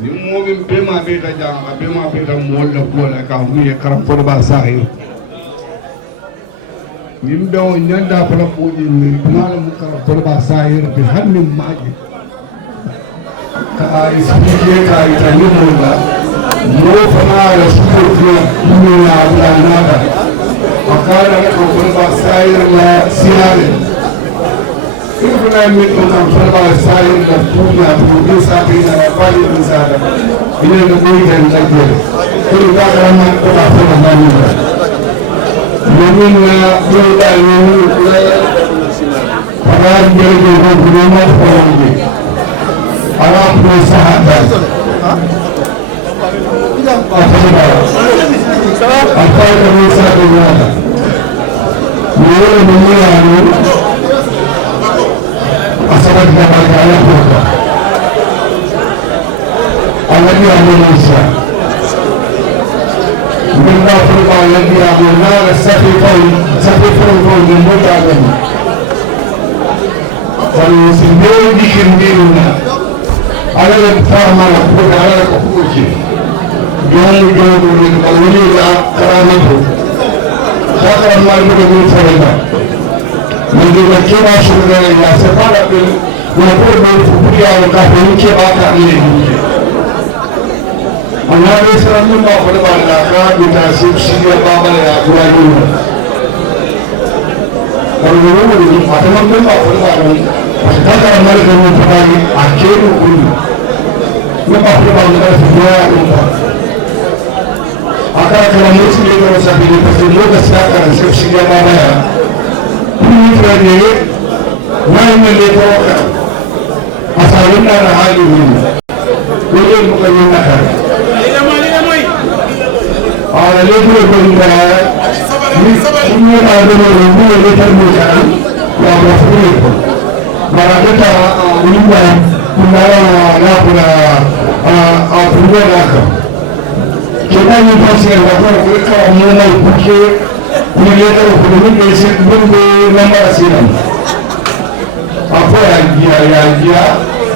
Nimovin bema beta janga bema beta molla kola ka huye karam forba sahi nimbe o nyanda fala puji ni mala mu karam forba sahi bi hanni maji ka isbiye ka itani molla mo fana ya shukur ni na wala nada akara ko forba sahi la sinale Kuna mito na mfalma wa sahi na kuja kuongeza bila nafasi msaada. Ile ndio kuita mtajiri. Kwa kama kwa kwa ndani. Mimi na ndio ni para ndio ndio kuna mfano. Ara kwa sahaba. Apa yang bisa dibuat? Mula asabat dapat ayah berkah. Alagi Indonesia. Benda perubahan lagi Indonesia sapi pun jemput agama. Kalau sendiri dikendirinya, ada yang sama lah, ada yang kukuci. Jauh kalau ini kerana itu, saya malu dengan saya. Menjadi kira sebenarnya sepala bil walaupun berfukuria kalau kira tak ini. Anak Islam pun tak boleh berlaku kita subsidi apa yang kurang ini. Kalau dulu itu macam pun tak boleh berlaku. Sekarang mereka mempunyai akhir pun. Mereka boleh berlaku semua itu. Agar kalau Muslim itu sambil bersedia sekarang subsidi apa yang Ini mana lepas asal ini ada hal ini. Boleh bukan ini kan? Ada lepas benda. Ini ada orang lepas benda. Yang berfungsi. Maka kita ini pernah punya nak. Kita ini pasti ada kita mulai fikir. Ini kita perlu basic benda nama asiran. Apa yang dia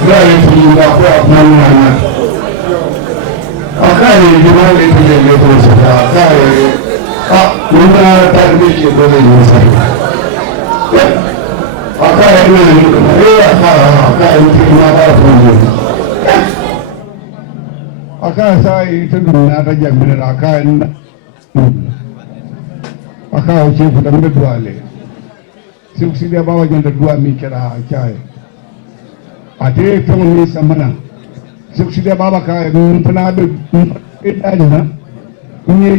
dari punya apa mana? Akan ini mana itu yang terus ada. Mana tadi kita boleh saya. Akan ini akan mana pun. Akan saya itu ada yang benar akan. Akau cipu dan berdua le. Subsidi bawa jangan berdua mikirah cai. Ada pun ni samana. Subsidi bawa kaya pernah ada na. Ini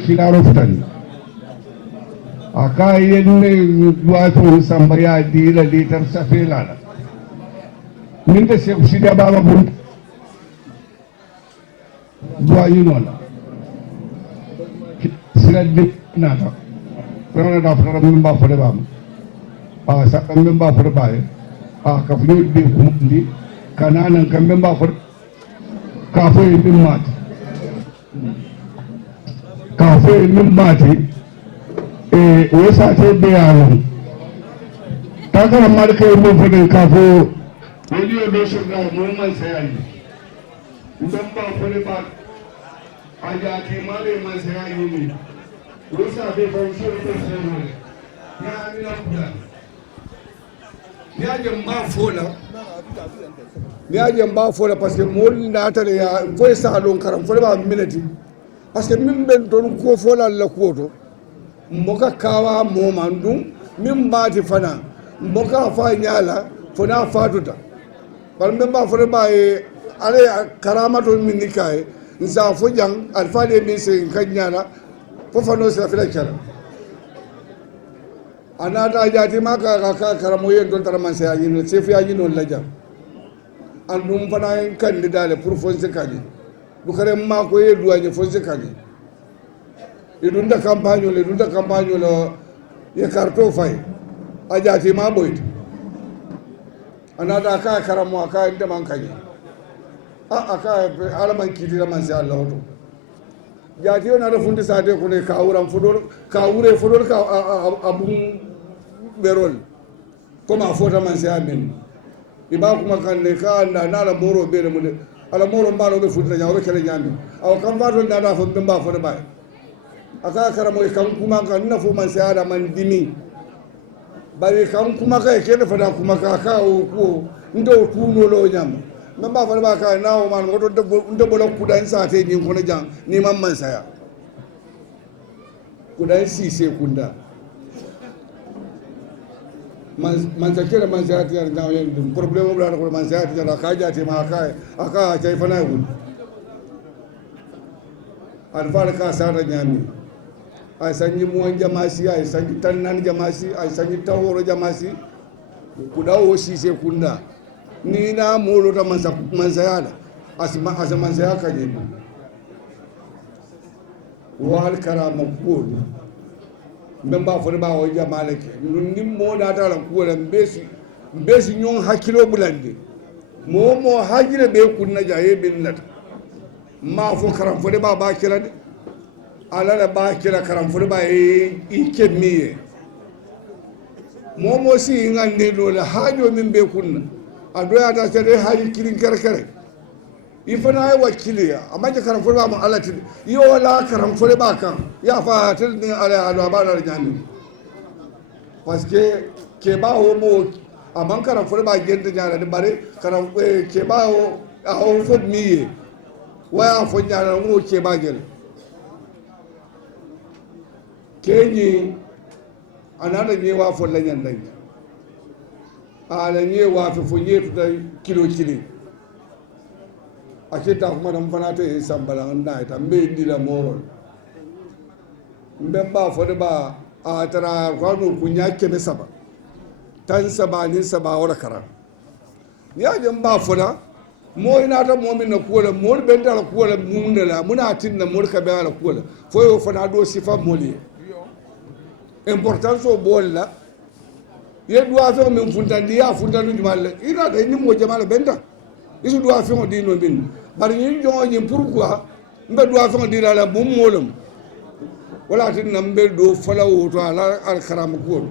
kira rofutan. Akau ini dua pun sambaya di tersafela. Minta subsidi bawa pun dua inola. Sila di nada. Kerana daftar member pada bam, saat member pada bay, kafu di kundi, kanan kan member pada kafu ini mati, wasa tu bealang. Takkan mereka ini pada kafu, video dosa dah moment saya ini, member pada bay, aja kemana saya ini. Wasa defensi itu semua. Ya ni apa? Dia jembat fola parce que mol na tare ya foi salon karam fola ba minati parce que min ben don ko fola la koto mboka kawa mo mandum min bati fana mboka fa nyala fona fatuta par min ba fola ba e ale karamato min nikai nsa fo jang alfa de min se kanyala fofano sa fila kala anata jati maka karamoyen don taraman se ajino se fi ajino laja andum fana candidat pour fonse kali bukare ma ko ye duanye fonse kali idunda campagne le ye karto fay ajati ma boyt anata ka karamo ka ndema kali aka alaman kidira man se Allah to jatiyo nata funti sate kone ka wuran fodol ka wure fodol ka abun berol comme a fota man sa men iba kuma kan ne ka na la moro be mu de ala moro mbalo be futina nyawo be kele nyambi aw kam bato na da fo be mba fo de bay aka karamo kan kuma kan na fo man sa da man dimi bari kan kuma ka kele fada kuma ka o ko ndo tuno lo nyam men ba fo de ba ka na o man ngoto ndo bolo kudan sa te ni ko na jang ni man saya kudan si se kunda man sakira man sayati yar jaw yen dum problème bla ko man sayati jara ka jati ma aka tay fana gun al fal ka sara nyami ay sanyi mo jamasi ay sanyi tannan jamasi ay sanyi taworo jamasi ku dawo si se kunda ni na molo ta man sayada asma man sayaka je wal karama ko men ba fo ba o jamale ke nun nim mo data la ko la mbesi nyon hakilo bulande mo hajire be kunna jaye bin nat ma fo karam fo ba kira de ala la ba kira karam fo ba e kemiye mo si ngande do la hajo min be kunna adoya ta tere haji kirin kare ifana ay wakiliya amma je karam fo ba mo alati yo wala karam fo ba kan ya fa tel ni ala ba la nyami parce que ke ba o mo amman karam fo ba gende nyara de bare karam ke ba o a o fo miye waya fo nyara mo ke ba gel kenyi anana nye wa fo la nyan nan ala nye wa fo nye to kilo akita kuma dan fana ta yi sambala na ita mbe dila moro mbe ba fo de ba a tara kwano kunya keme saba tan saba ni saba wala kara ni ajin ba fo da mo ina ta mo min na kuwala mo be ndala kuwala mun da la muna tin na mo ka be ala kuwala fo yo fana do sifa moli importance o bolla ye duwa fe min funtandi ya funtandi jumal ina da ni mo jamal benda isu duwa fe mo dino bin bari ñi joñi pourquoi mbe do fa di la bu molum wala tin na mbe do fala woto ala al karam ko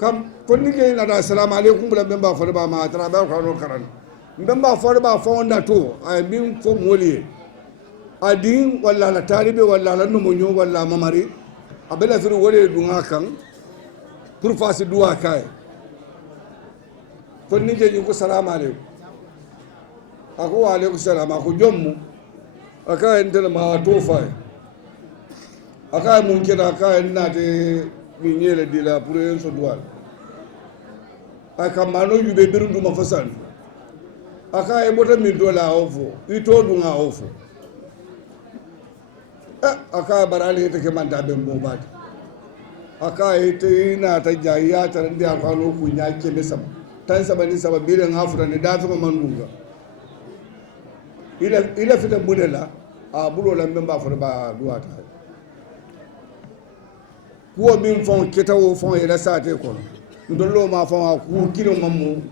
kam ko ni ge na da assalamu alaikum bla be ba fa ba ma tra ba ko no karan mbe ba fa ba fa onda to ay bin fo moliye adin wala la talibe wala la no monyo wala mamari abela firu wole dunga kan pour fasi duwa kay ko ni ge ko assalamu alaikum ako wa alaikum salam ako jommu aka entele ma tofa aka mun kira aka na de minyele de la pour un sodwal aka mano yube birundu mafasan aka e bota mi dola ofo ito dunga ofo aka barale te ke manda be mbobat aka ite ina ta jaya ta ndi aka no kunya ke mesam tan sabani sababire ngafura ne dafa mandunga ila fita budela a bulo la mbemba fo ba duata ko min fon keta wo fon ila sate ko ndollo ma fon ku kilo mamu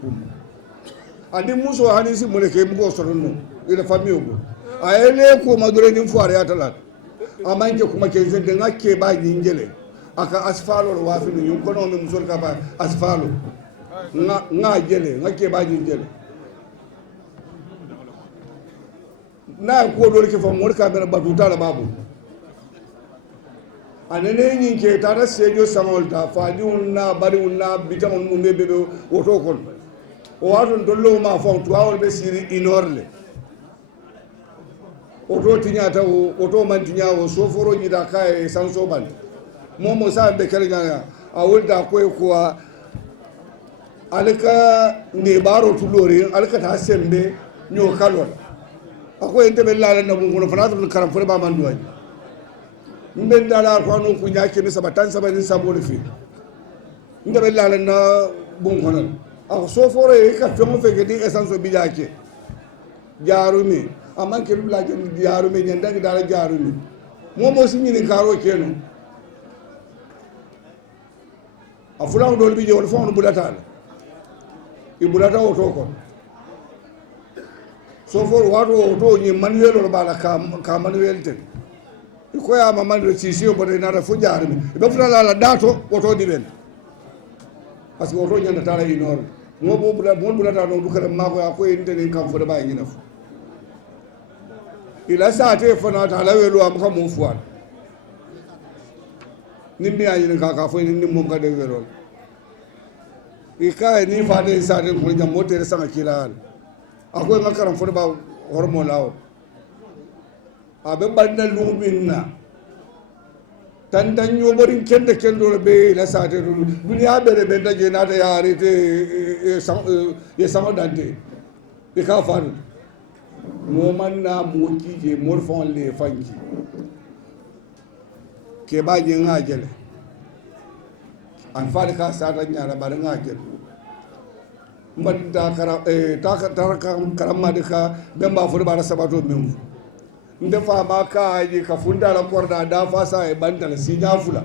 andi muso hanisi muleke mgo soronno ila famille ko ayele ko madure nim foare atala amanke kuma ke zende ngakke ba nyingele aka asfalo wa fi nyum ko no mi musol ka ba asfalo nga jele ngakke ba nyingele na ko do ke fam mor ka be batuta la babu anene nyin ke tara sejo samolta faadi unna bari unna bitam mun be woto kon o waton dollo ma fam to awol be siri inorle oto tinyata o oto man tinyawo so foro jida kai sanso ban momo sa be kele gana awulda ko alka ne baro tulori alka ta sembe nyo kalwal ako ente be lala na bungo fana to karam fure ba mandu ay mbe dala ko no ku nyaake ni sabatan sabani sabole fi nde be lala na bungo non ako so foro e ka femo fe gedi essence bi jaake jaarumi aman ke lula ke jaarumi nyanda ki dala jaarumi mo sinyi ni karo keno afula do bi jewol fon bulata ibulata o to ko sofor wato to ni manuel bala ka manuel ten ko ya ma manuel sisio bote na fo jaarmi be fula la dato woto di ben parce que woto nyanda tala inor mo bula ta no dukare ma ko ko intene kam fo da ba nyina ila saate fana ta la welu am ko mo fuat nimmi ayi ka fo ni mom ka de welo ika ni fade saate ko jam motere sama kilal akoy makaram fo ba hormo lawo abe banda luminna tan yoborin kende kendo be la saate duniya be be daje na ta yare te ye sama dante be ka faru mo manna mo kije morfon le fanki ke ba je ngajele an faade ka sata nyara ba ngajele mbadda kara ta karamma de ka bemba fo ba sabato mem ndefa ma ka yi ka funda la korda da fasa e banta la sinya fula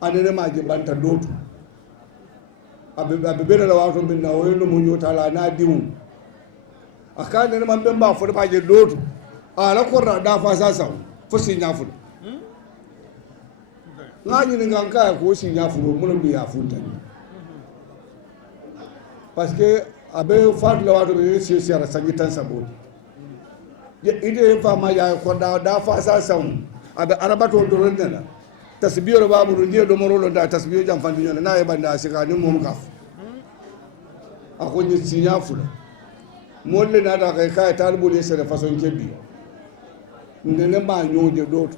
anene ma je banta dotu abe bere la wato min na woyno mo nyota la na dimu akane man bemba fo ba je dotu ala korda da fasa sa fo sinya fula ngani ni nganka ko sinya fula mun bi ya funta parce que abe fat la wato be siara sangi tan sabo ide fama ya ko da fasa sam abe arabato do rendena tasbiyo ba buru ndiye do morolo da tasbiyo jam fandi nyona na e banda sika ni mom kaf ako ni sinya fula molle na da kai talibul yesere façon kebbi ndene ba nyoje doto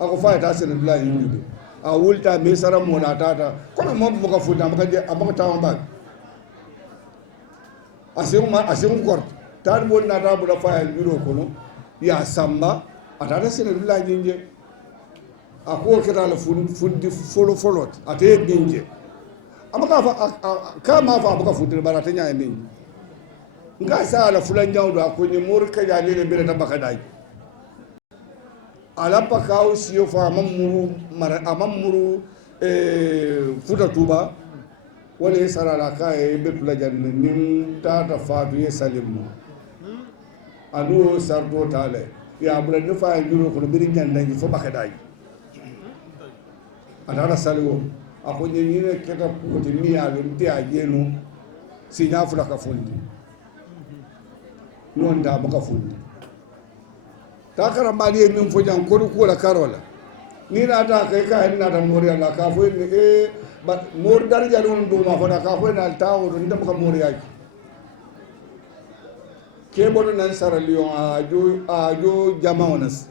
ako fa ta sene la yindi a wulta me sara mona tata ko mom mo ka futa mo ka je amaka tawa ba asim kort tan bon na ta bula fa biro kono ya samba atata sene la jinje ako keta la fundi folot ate jinje amaka fa kama fa amaka fundi barata nya ni nga sa la fulan jawdo ako ni mur ka ya le bere ta baka dai ala pakaw siyo fa amamuru futa tuba wala sarala ka e be tula janne nim tata fatu ye salimmo anu sarto tale ya bula ne fa ngiro ko biri jandangi fo bakadai adara salwo ako nyi ne keta ko ti mi ya lo ti ajenu sinya fula ka fundi non da baka fundi ta karambali min fo jan ko la karola ni na ta kai ka ni na ta mori Allah ka fo ni ba mor darja don do ma fona ka fo na tawo don da ka mori yaki ke bono nan sara lion ajo jama'onas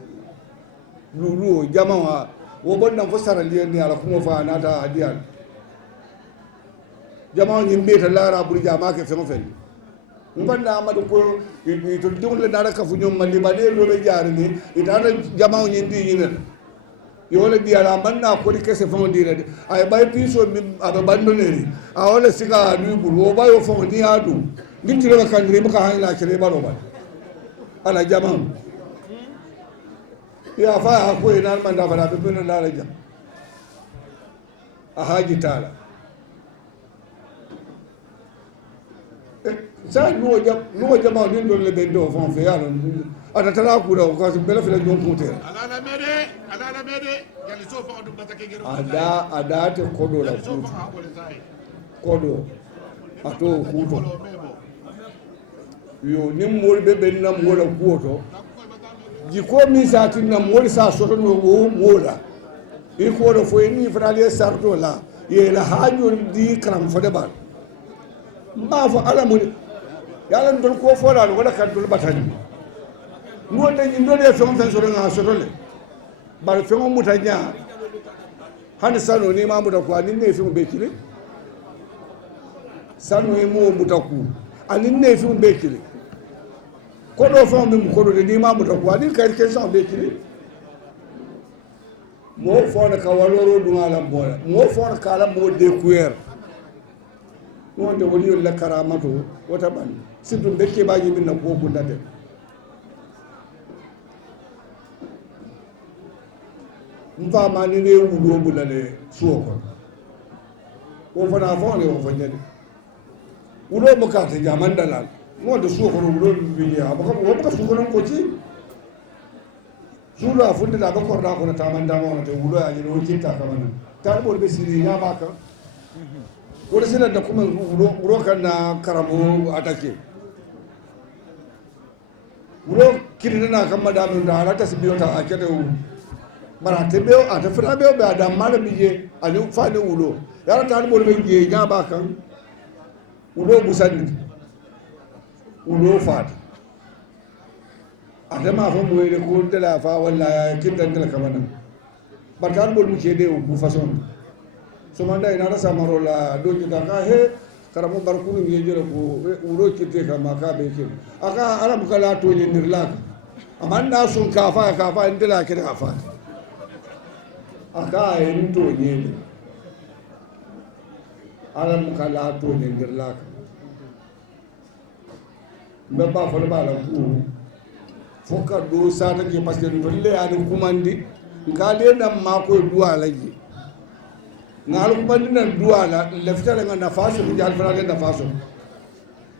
lulu jama'a wo bon nan fo sara lion ni ala kuma fa na ta adial jama'a ni mbeta lara buri jama'a ke fengo fen mbanda amadu ko to dum le dara ka fu nyom mali bade lo be jaar ni itara jama'a ni ndi ni yole biara manna ko kese fon dire ay bay piso mi aba bandoneri a wala sika du buru ba yo fon ni adu ngitire ba kan riba ka hayla kire ba roba ala jama ya fa ko ina man da bara be bin la raja a haji tala sai no jama ni do le bendo fon fe ya ada tala ku da ko bela fela jon kote ala mede yali so fa dum batake gero ada te kodo la ku kodo ato kuto yo ni mol be ben na mola kuoto jiko mi satin na mol sa soto no wo mola e ko do fo ni frale sarto la ye la hajo di kram fo de ba ma fo ala mo yalla ndol ko fo la wala kan dol batani no de ni ndol e fon fen so nga soto le bar fen mo mutanya han sano ni ma muta ko ni ne fi mo be kile sano e mo muta ku ani ne fi mo be kile ko do fon mi ko do ni ma muta ko ni kay ke so be kile mo fo na ka waloro du ala bola mo fo na kala mo de kuer no de woni la karamato wata ban sidum be ke baji min na ko ko date mfa mani ne wulo bulale suoko wo fana fo ne wo fanyade wulo maka ta jaman dalal mo da su ko wulo bi ya ba ko su ko non ko ci sula funde da ba ko da ko ta man da mo ta wulo ya ni o ci ta ka man ta bo be siri ya ba ka wani sila da kuma wuro kan na karamo atake wuro kirina na kan madamin da ala ta su biyo ta ake da bara ta biyo a ta fira biyo ba da mala biye a ni fani wulo ya ta halbo da biye ya ba kan wulo busan wulo fata a ta ma fa mu ne ko da la fa wallahi kin dan da kamar nan ba ta halbo mu ke da ku fason somanda ina rasa marola doji da ka he karamo barkunu ngi jere ko wuro kite ka maka be ke aka aram kala to ni nirla amanda sun kafa indila ke da kafa aka yin to ni aram kala to ni nirla be ba fo ba la ku foka do sa ta ke paske dolle ani kumandi ngale na ma ko duwa lagi ngal ko bandina duwala leftare nga nafaso ko jal frage nafaso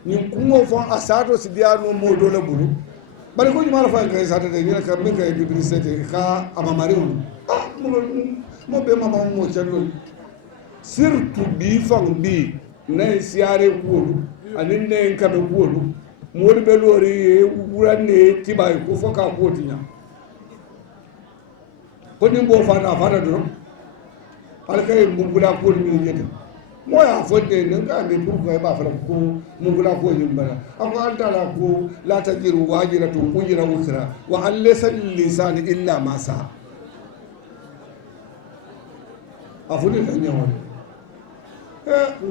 ni kungo fon asato si dia no modo la bulu bari ko jumala fa kay sata de ni ka min kay publicité ka amamari on mo be mama mo chalo surtout bi fang bi na siare ko anin ne ka be ko mo be lori wuranne tibay ko foka ko tinya ko ni bo fa na fa do alkay mugula ko ni yete moya fonde ne ga be pour ko ba fa ko mugula ko yimbala ako antala ko la tajiru wajiratu ujra usra wa allaysa lisan illa ma sa afuni tanya wala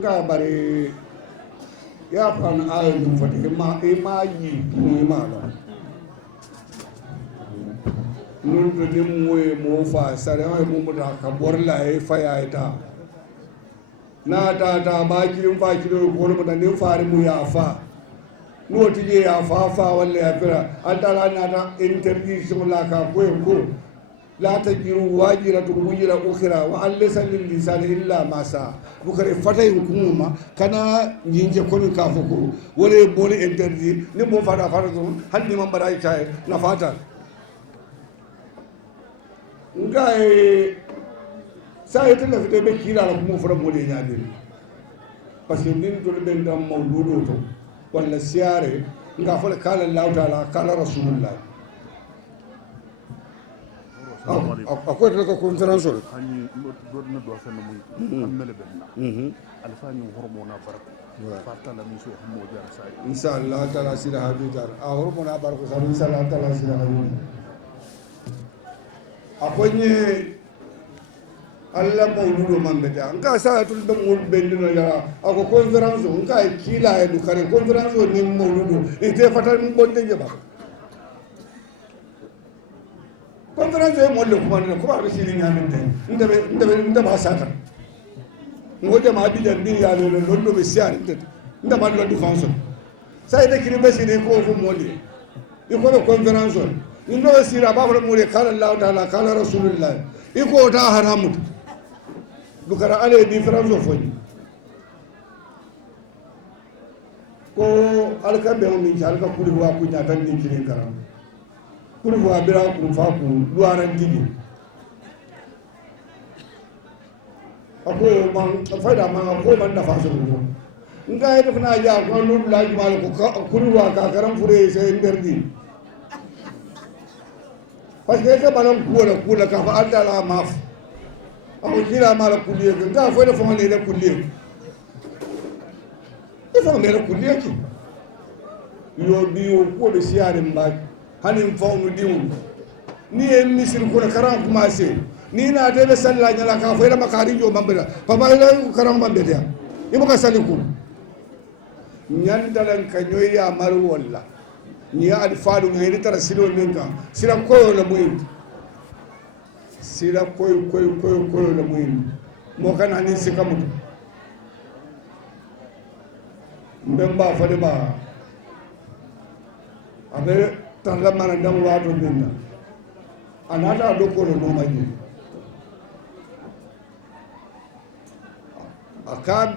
nga bare ya pan ayo dum fati ma yi ma la nun to nim moye mo fa sare ay mo muta ka borla e faya ita na ta ba ki fa ki do ko mo da nim faari mu ya fa no tije ya fa walla ya fira antala na ta interdiction la ka ko la tajiru wajiratu mujira ukhra wa allaysa lil lisani illa ma sa bukare fatay hukuma kana nyinje ko ka foko wala bole interdit ni mo fata do handi man bara ita na fata ngai sai tele fite be kila la mo fara mole nyaade parce que nin to be ndam mawdudo to wala siare nga fole kala Allah taala kala rasulullah akwai daga conference o hani do na do fa na muy amele benna alfani hormona barko farta la miso mo jar sai inshallah taala sira hadu jar a hormona barko sa inshallah taala sira hadu akwai Allah mawludo mambe ta nka sa tul be mul bendino ya ako conference nka kila e du kare conference ni mawludo ite fatal mo bonde jaba conference e mo le ko ba sili nyamende ndebe ba sata ngoje ma bijan bi ya le londo be siar ndebe ma lo defense sai de kiri be sili ko fu mo le iko conference ni no sira ba mo le kala Allah taala kala rasulullah iko ta haramu dukara ale difference of foni ko alkambe mo min alka kuli wa ku nyata ni kire karam kuli wa bira ku fa ku duaran gidi ako man faida man ko man da faso ko ngai da fana ya ko lu la mal ko kuli wa ka karam fure sai nderdi parce que balam ko la ka fa andala maf ako kila mala kuliye nga fo le fon le kuliye e fon le kuliye ki yo biyo ko be siare mba hanin fon dimu ni e misir ko karam kuma se ni na de be salla nyala ka fo le makari yo mambela papa le karam mambe dia ibo ka saliku nyandalan ka nyoya maru walla ni ad faadu ngeni tara silo minka sila ko la muyin sira koy la muyin mo kana ni sikamuto mbemba fade ba abe tanda mana dam wato binda anata do ko no maji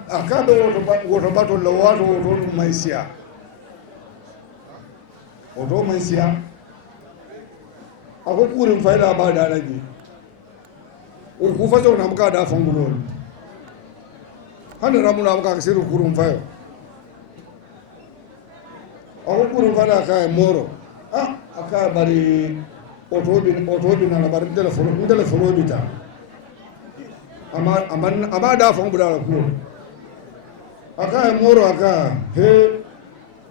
aka do woto bato lo wato woto maisia oto man siya ako kurin fayda ba da nage o ku fa na muka da fangulo hanu ramuna muka siru kurun fayo ako kurin fayda ka moro aka bari oto bi na bari teleforo bita amma da fangu da ku aka moro aka he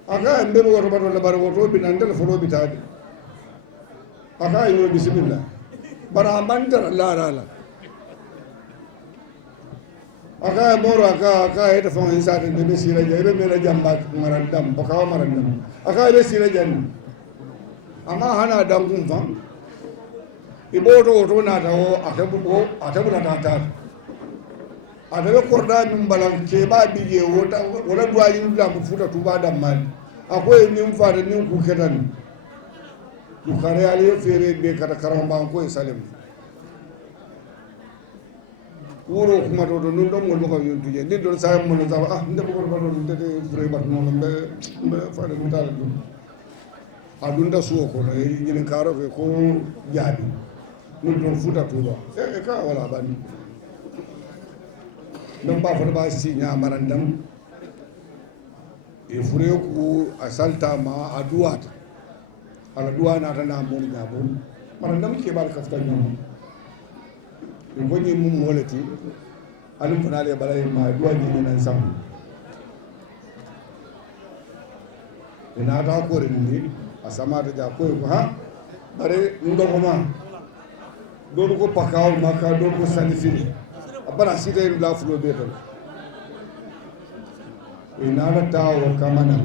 aka mbe woto bato la bari woto bi na teleforo bita aka yo bismillah bara bandar la aka moro aka ita fa hin sa de be sira je be mera jamba marandam bakawa marandam aka be sira jan amma hana dan kun fa iboto to na tawo atabu na ta atabe korda min balan ke ba bije wala duwayi da mu futa tuba da mal akwai nin fa da nin ku ketan du kare ale fere be kata karam ba ko salim wuro kuma to nun don mo ko yontu je din don sa mo na nda ko ba don de fure ba no be fa da mutal du adunda suwo ko no yi ni karo ko jaabi nun don futa tuba e ka wala bani don ba fa ba si nya marandam e fure ku asalta ma aduata ala duwa na ta na mun ga bon marandam ke ba ka fta nyam in gonye mun molati alin fanale balai ma duwa ni nan sam ina ta ko ni a sama da ja ko ha bare ndo ko ma do ko pakaw maka do ko sanifini abara sita yin la fulo beto ina da tawo kamana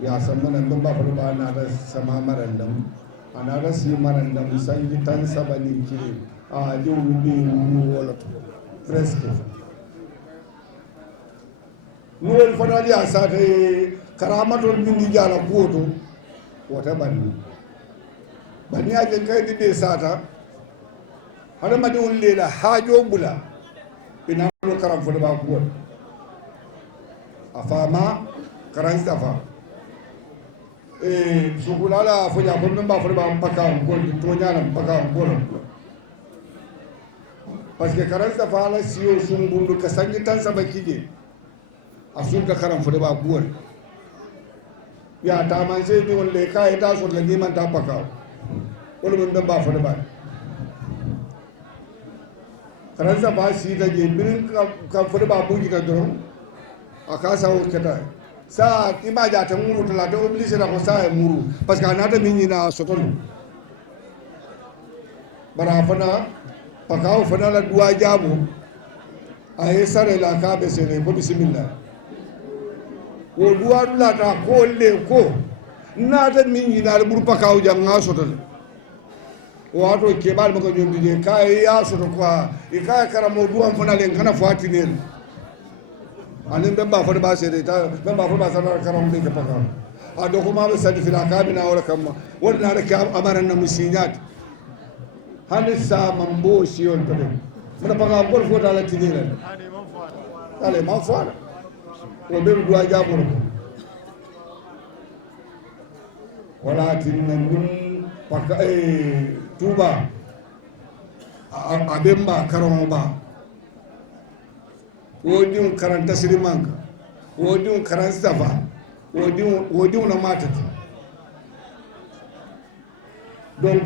ya san mana don ba fa ba na da sama marandam ana da si marandam san yi tan sabani kire a yau bi mu wala to fresco nuwel fanali a sa ta karamatul min di jala kuoto wata bani a jen kai di be sata hada madi un lela hajo bula ina no karam fo ba kuwa afama karan stafa sugulala fo ya ko memba fo ba paka ko to nyana paka ko parce que karan stafa la siyo sun bundu ka sangi tan sabaki de asun da karam fo ba kuwa ya ta man sai ni wanda kai ta so da neman ta paka wani mun memba fo ba karan stafa si da je birin ka fo ba buji da don akasa o keta sa ima ja ta muru tala ta oblige da ko sa e muru parce que anata min na sotolu bara fana pakaw fana la duwa jabu ay sare la ka be sere ko bismillah o duwa la ta ko le ko nata min na buru pakaw janga sotolu wato ke bal mako jombi je kai ya soto ko e kai karamo duwa fana len kana fatinel anin ben ba fodi ba sede ta ben ba fodi ba sanar karam be ka paka a do ko ma be sadi fila ka bina wala kam wala na ka amaran na musinyat hanisa mambo siyon to mun paka gol fo ta la tinira ale man fo ko be do ja ko wala tinna min paka tuba abemba karam ba wodin karanta sirimanka wodin karan stafa wodin na matata donc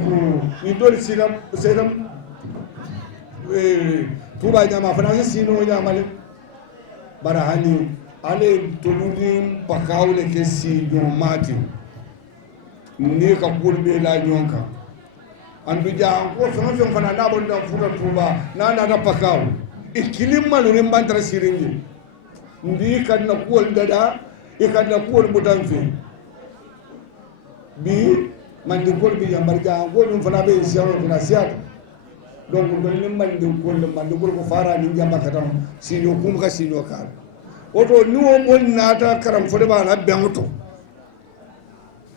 idol siram tuba nyama fana sino nyama bara hani ale toludin pakawle ke si do mati ni ka kulbe la nyonka andu ja ko fana na bon da futa tuba na da pakaw ikilim malurin bantar siringi ndi kan na kuwal dada ikan na kuwal butanfi bi mandi kuwal bi yambar ja godun fana be siyaro kuna siyat donc don ni mandi kuwal ko fara ni jamba katam sinyo kum ka sinyo kar oto ni o mon nata karam fode ba na bengoto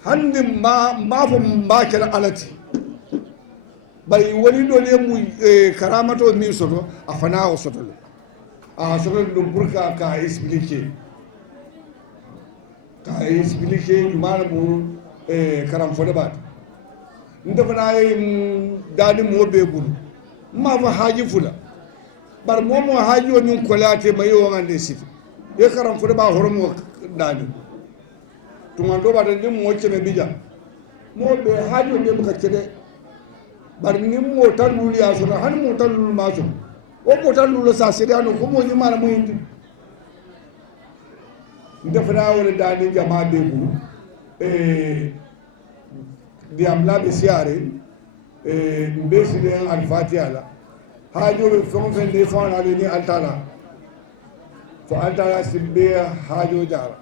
handi ma fo mbakira alati bai wani dole mu karamato min soto a fana o soto a soto dum burka ka expliquer jumana mu karam fo de baata ndefana ye daani moo bee bulu maa fo haaji fula bari moo moo haaji o ñiŋ kolaate ma ye woŋande siti ye karam fo de baa horomoo daani tuŋan do baata niŋ moo keme bija moo bee haaji o bee buka kede bari niŋ moo tan luulu ye a soto hani moo tan luulu maa soto wo moo tan luulu saa sedeyaano ko moo ñiŋ maana muyindi ndefana wo le daani jamaa bee bulu diyam laaɓe siyaare mbe siɗen alfatiha la haajoɓe fen fen nde fawnaɓe ni altala fo altala simɓe haajo jara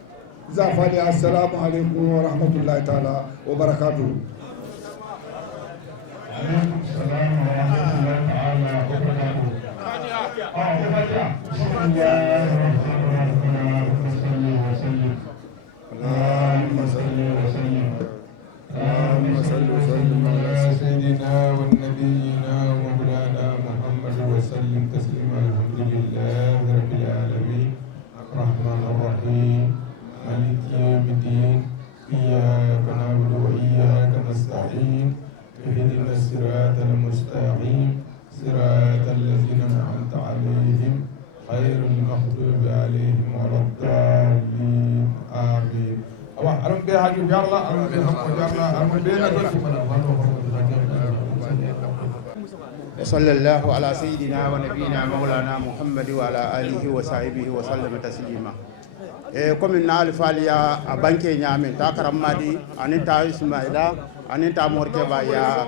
sa faade assalamu aleykum wa rahmatullahi taala wa barakatuhu اللهم صل وسلم اللهم صل وسلم على سيدنا ونبينا ومولانا محمد وسلم تسليما الحمد لله رب العالمين الرحمن الرحيم مالك يوم الدين إياك نعبد وإياك نستعين اهدنا الصراط المستقيم صراط الذين أنعمت عليهم غير المغضوب عليهم ولا الضالين آمين. ألم بها جارلا ألم بها جارلا ألم بها صلى الله على سيدنا ونبينا مولانا محمد وعلى آله وصحبه وسلم تسليما comme na alfalia a banke nyame ta karamadi anita ismaila anita morke ba ya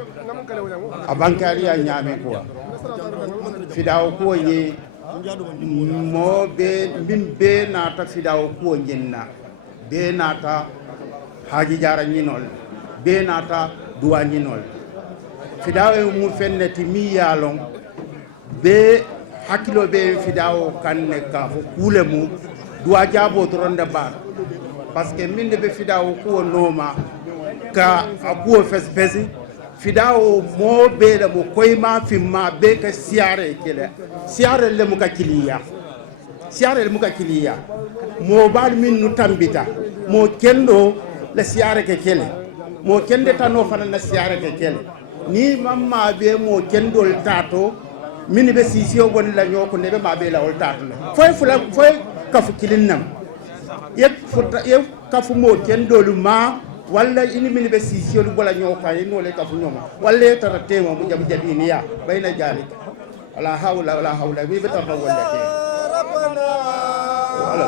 a bankari ya nyame ko fidawo ko ye mo be min be na ta fidawo ko nyenna be na ta haji jara nyinol be na ta duwa nyinol fidawo mu fenneti mi yalon be hakilo be fidawo kanne ka fo kule mu duwa jabo toronde ba parce que min de be fidawo ko noma ka akuo fespesi fidawo mo be da mo koyma fimma be ka siare kele siare le mu ka kiliya siare le mu ka kiliya mo bal min nu tambita mo kendo le siare ke kele mo kende tano fana na siare ke kele ni mamma be mo kendol tato min be sisio gon la nyoko ne be ma be la ol tato foy fula foy kafu kilinnam ye kafu mo kendolu ma walla ini min be sisio lu gola nyoka ye no le kafu nyoma walla tara tema mu jabi jabi ni ya bayna jalik wala hawla wala hawla bi be tarba walla ke rabbana wala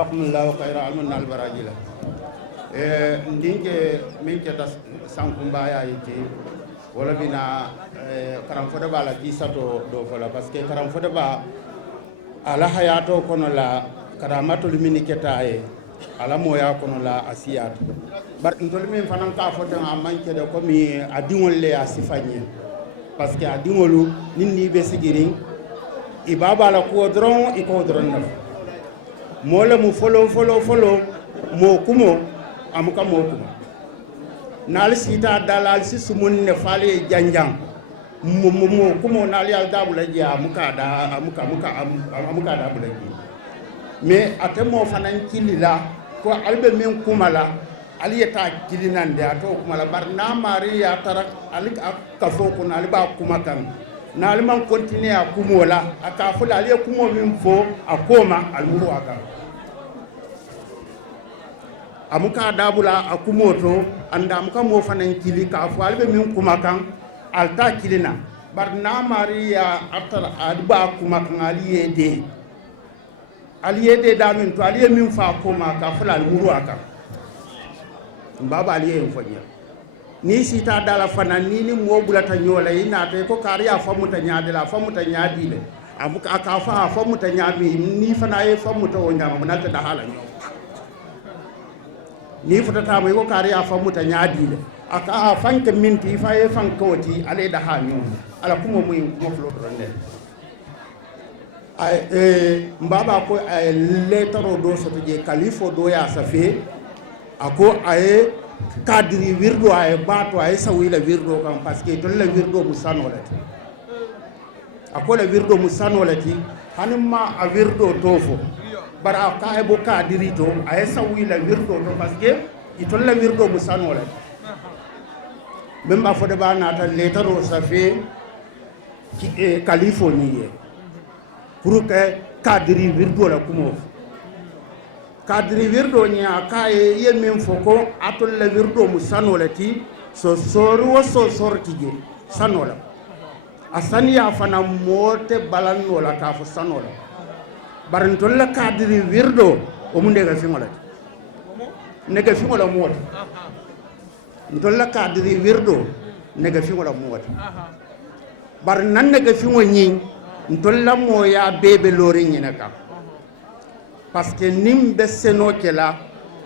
jazakumullahu khayra almun albarajila ndinke min ke das sankumba ya yiti wala bina karam foda bala ki sato do fola parce que karam foda ba ala hayato kono la karamatul miniketaye ala moya kono la asiyat bar ntol min fanan ka foda amanke de komi adiwol le asifanye parce que adiwolu ninni be sigirin ibaba la ko dron iko dron na mola mu folo mo kumo amuka mo kuma nal sita dalal si sumun ne fale janjang mo kumo nal yal dabula ja amuka da bula ji mais atemo fanan kilila ko albe men kumala aliyata kilinan de ato kumala barna maria tarak alik kafo ko nal ba kuma kan nal man continue a kumola aka fula aliye kumo min fo akoma almuru aka amuka dabula akumoto anda amuka mo fanan kili ka fo albe min kuma kan alta kilina barna maria atar adba kuma kan aliyede da min to aliye min fa koma ka fula almuru aka baba aliye fanya ni sita dala fanan ni mo bulata nyola ina te ko kariya famuta nyaadila famuta nyaadile amuka aka fa famuta nyaabi ni fana e famuta wonyama munata da hala nyo ni futata mai ko kariya famuta nyaadile aka fanke minti fa e fankoti ale da ha nyo ala kuma mu kuma flo ronde ay mbaba ko ay letaro do soto je kalifo do ya safe ako ay kadri wirdo ay bato ay sawila wirdo kam parce que don la wirdo musanolati akola wirdo musanolati hanima a wirdo tofo bara ka ay bo kadri to ay sawila wirdo to parce que itol la wirdo musanolati memba fode ba nata letaro safe ki californie pour que kadri wirdo la kumo kadri wirdo nya kaye yemin foko atol la wirdo mu sanolati so soru wo so sortije sanola asaniya fana mote balanola ka fo sanola barantol la kadri wirdo o mu ndega fingolati nega fingola mota ntol la kadri wirdo nega fingola mota bar nan nega fingo nyi ntol la moya bebe lori nyina ka parce que nim be seno kela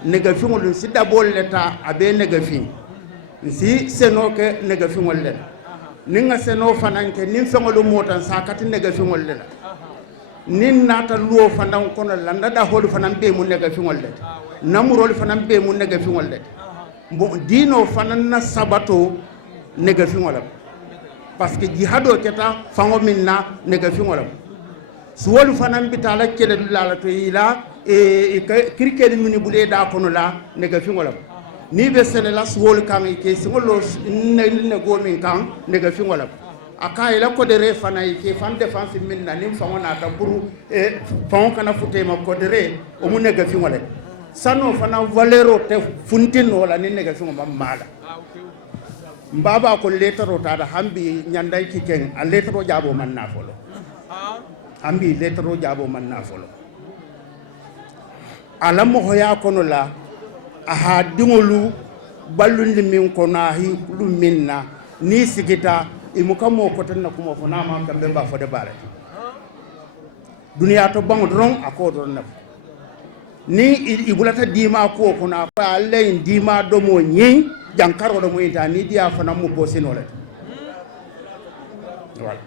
nega fingol si dabol leta abe nega fin si seno ke nega fingol le ninga seno fanan ke nin fengolu motan sakati nega fingol le nin nata luo fanan kono landa da holu fanan be mun nega fingol le namurol fanan be mun nega fingol le bo dino fanan na sabato nega fingol parce que jihado keta fango minna nega fingol suwolu fanan bitala kele dulala to ila kirkeli mini bule da kono la nega fingol ni be sene la suwolu kan ke singolo ne go min kan nega fingol aka ila ko dere fana ke fan défense min na nim fango na ta pour fango kana fute ma ko dere o mu nega fingol sano fana valero te funtin wala ni nega fingol mala mbaba ko letaro ta da hambi nyandai ki ken a letaro jabo man na folo hambi letaro jabo man na folo ala mo hoya kono la aha dingolu ballundi min kono hi lu minna ni sigita imuka mo ko tan ko mo fona ma kambe ba fo de bare duniya to bango don ako don na ni ibulata dima ko kuna fa alle dima do mo nyi jankaro do mo ita ni dia fana mu bosino le wala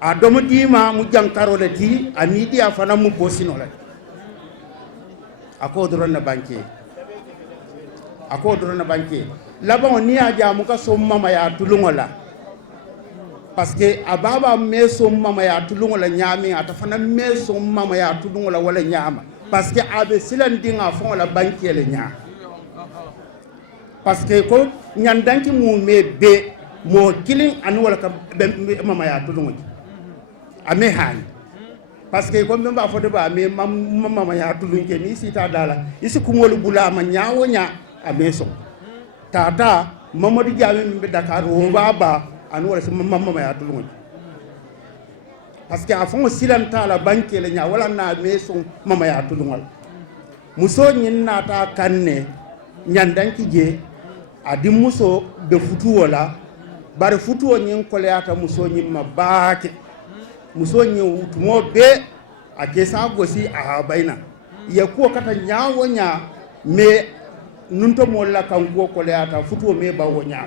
a do mo dima mu jankaro le ti ani dia fana mu bosino le ako don na banki laba ni aja mu ka so mama ya tulungola parce que ababa me so mama ya tulungola nyami ata fana me so mama ya tulungola wala nyama parce que abe silan dinga fon la banki le nya parce que ko nyandanki mu me be mo kilin anu wala ka mama ya tulungola ame hani parce que ko memba fo de ba me mama ya tulunke ni sita dala isi kumolu bula ma nyaawo nya ame so tata Mamadou Diaby mbe Dakar o baba anu wala mama ya tulungola parce que a fon silanta la banque le nya wala na meso mama ya tulungal muso nyin nata kanne nyandanki je adi muso be futu wala bare futu nyin koleata muso nyin mabake muso nyin tumo be a kesa gosi a baina ya ko kata nyawo nya me nunto molla kan ko koleata futu me bawo nya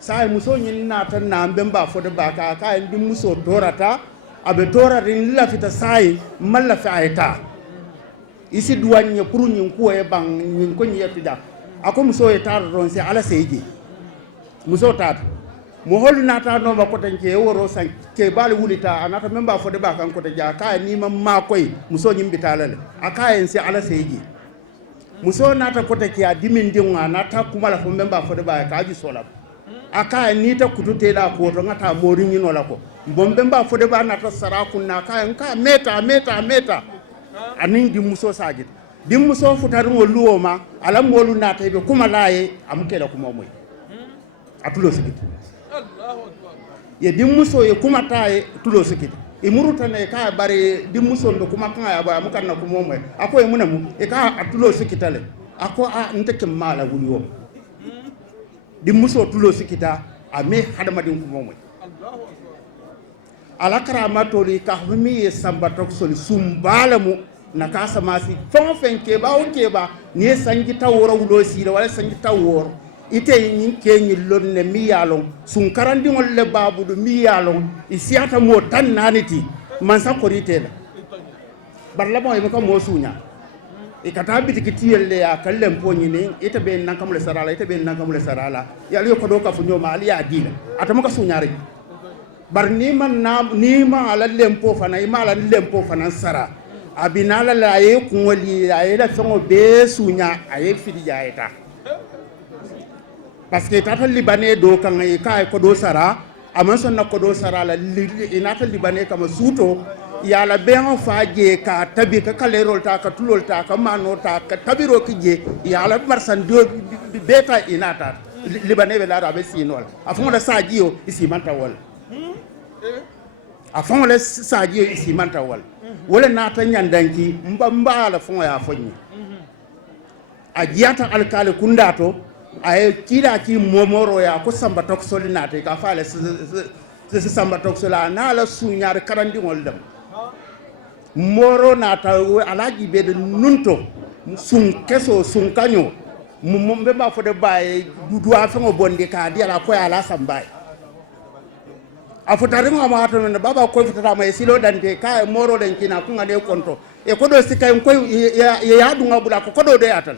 sai muso nyin nata na mbemba fo de baka ka ndi muso torata abe tora rin lafita sai malla fa ayta isi duwanye pour nyin ko e bang nyin ko nyetu da ako muso e tar ron se ala seji muso tat mo hol nata no ba ko tan ke woro san ke bal wulita anata memba fo de ba kan ko de ja ka ni ma koy muso nyim bitalale aka en se ala seji muso nata ko te ke adimin dinga nata kuma la fo memba fo de ba ka ji sola aka ni ta kutute da ko to ngata mori nyino la ko bombe mba fode ba na to sara kunna ka meta anin di muso sagit di muso futar ngo luoma ala molu na tebe kuma laye amkela kuma moy atulo sigit Allahu akbar ye di muso ye kuma taye tulo sigit e muruta ne ka bare di muso ndo kuma kan ya ba mukan na kuma moy ako e munamu e ka atulo sikitale ako a nteke mala wuliwo di muso tulo sikita ame hadamadin kuma moy ala karama tori ka humi samba tok soli sumbalamu na kasa masi fon fen ke ba o ke ba ni sangi taworo wulo sira wala sangi taworo ite yin ke ni lonne mi yalon sun karandi ngolle babudu mi yalon isiata mo tan naniti man sa korite la barla mo e ko mo sunya e kata bitiki tiyelle ya kallem poni ni ite be nan kamule sarala ya liyo ko do ka fu nyoma ali ya dila atama ka sunya rek bar ni ma ala lempo fana ima ala lempo fana sara abinala la ye kunwali aye la fengo be sunya aye fidi jaeta parce que tata libanais do kan e kay ko do sara aman son ko do sara la inata libanais kama suto ya la be en faaje ka tabi ka kalerol ta ka tulol ta ka mano ta ka tabiro kije ya la marsan do beta inata libanais be la da be sinol afon da sajio isi manta wala a fon le saji isi manta wala na ta nyandanki mbamba la fon ya fonyi a jiata alkale kundato ay kila ki momoro ya ko samba tok solinate ka faale se samba tok sola na la suñaar karandi ngol dem moro na ta alaji be de nunto sun keso sun kanyo mum be ba fo de baye du afa ngo bondi ka di ala ko ala sambaye afutari ngo ma to ne baba ko futata ma silo dante ka moro den kina ku ngade konto e ko do sikay ko ya du ngabula ko do de atal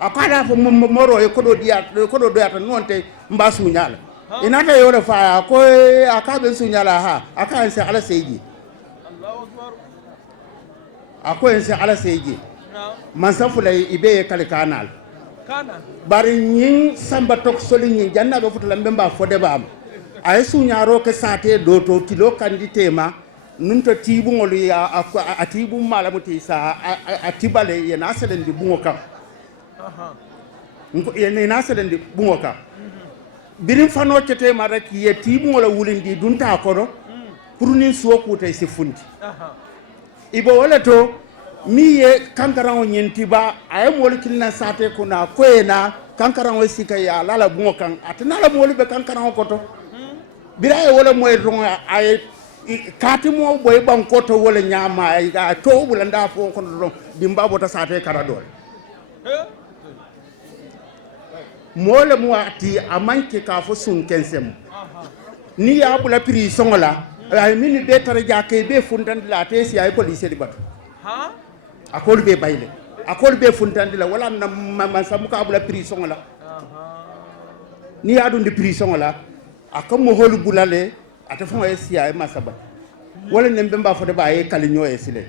akala fo moro e ko do atal non te mbasu nyala inata yore fa ko akabe su nyala ha aka se ala seji Allahu akbar ako se ala seji man safulay ibe kale kanal bari nyin samba tok soli nyin janna be futala mbemba fode bam ay suñaro ke sate do to kilo kanditema nun to tibu ngol ya atibu malamuti sa atibale ya nasalen di bungoka ya nasalen di bungoka birim fano cete ma rek ye tibu ngol wulindi dunta kono pour ni soku tay se fundi ibo wala to mi ye kankaran nyenti ba ay mol kilna sate kuna koena kankaran sika ya lala bungokan atana la mol be kankaran koto biraye wala moy ron ay kati mo boy bankoto wala nyama ay ga to bulanda fo ko don dimba bota sate karadol mole mo ati amanke ka fo sun kensem ni ya bula pri songola ay min be tara jake be fundan la tesi ay police di bat akol be bayle akol be fundan la wala na man samuka bula pri songola ni ya dun di pri songola aka mo holu bulale ata fo e siya e masaba wala nembe mba fo de baye kali nyoy sile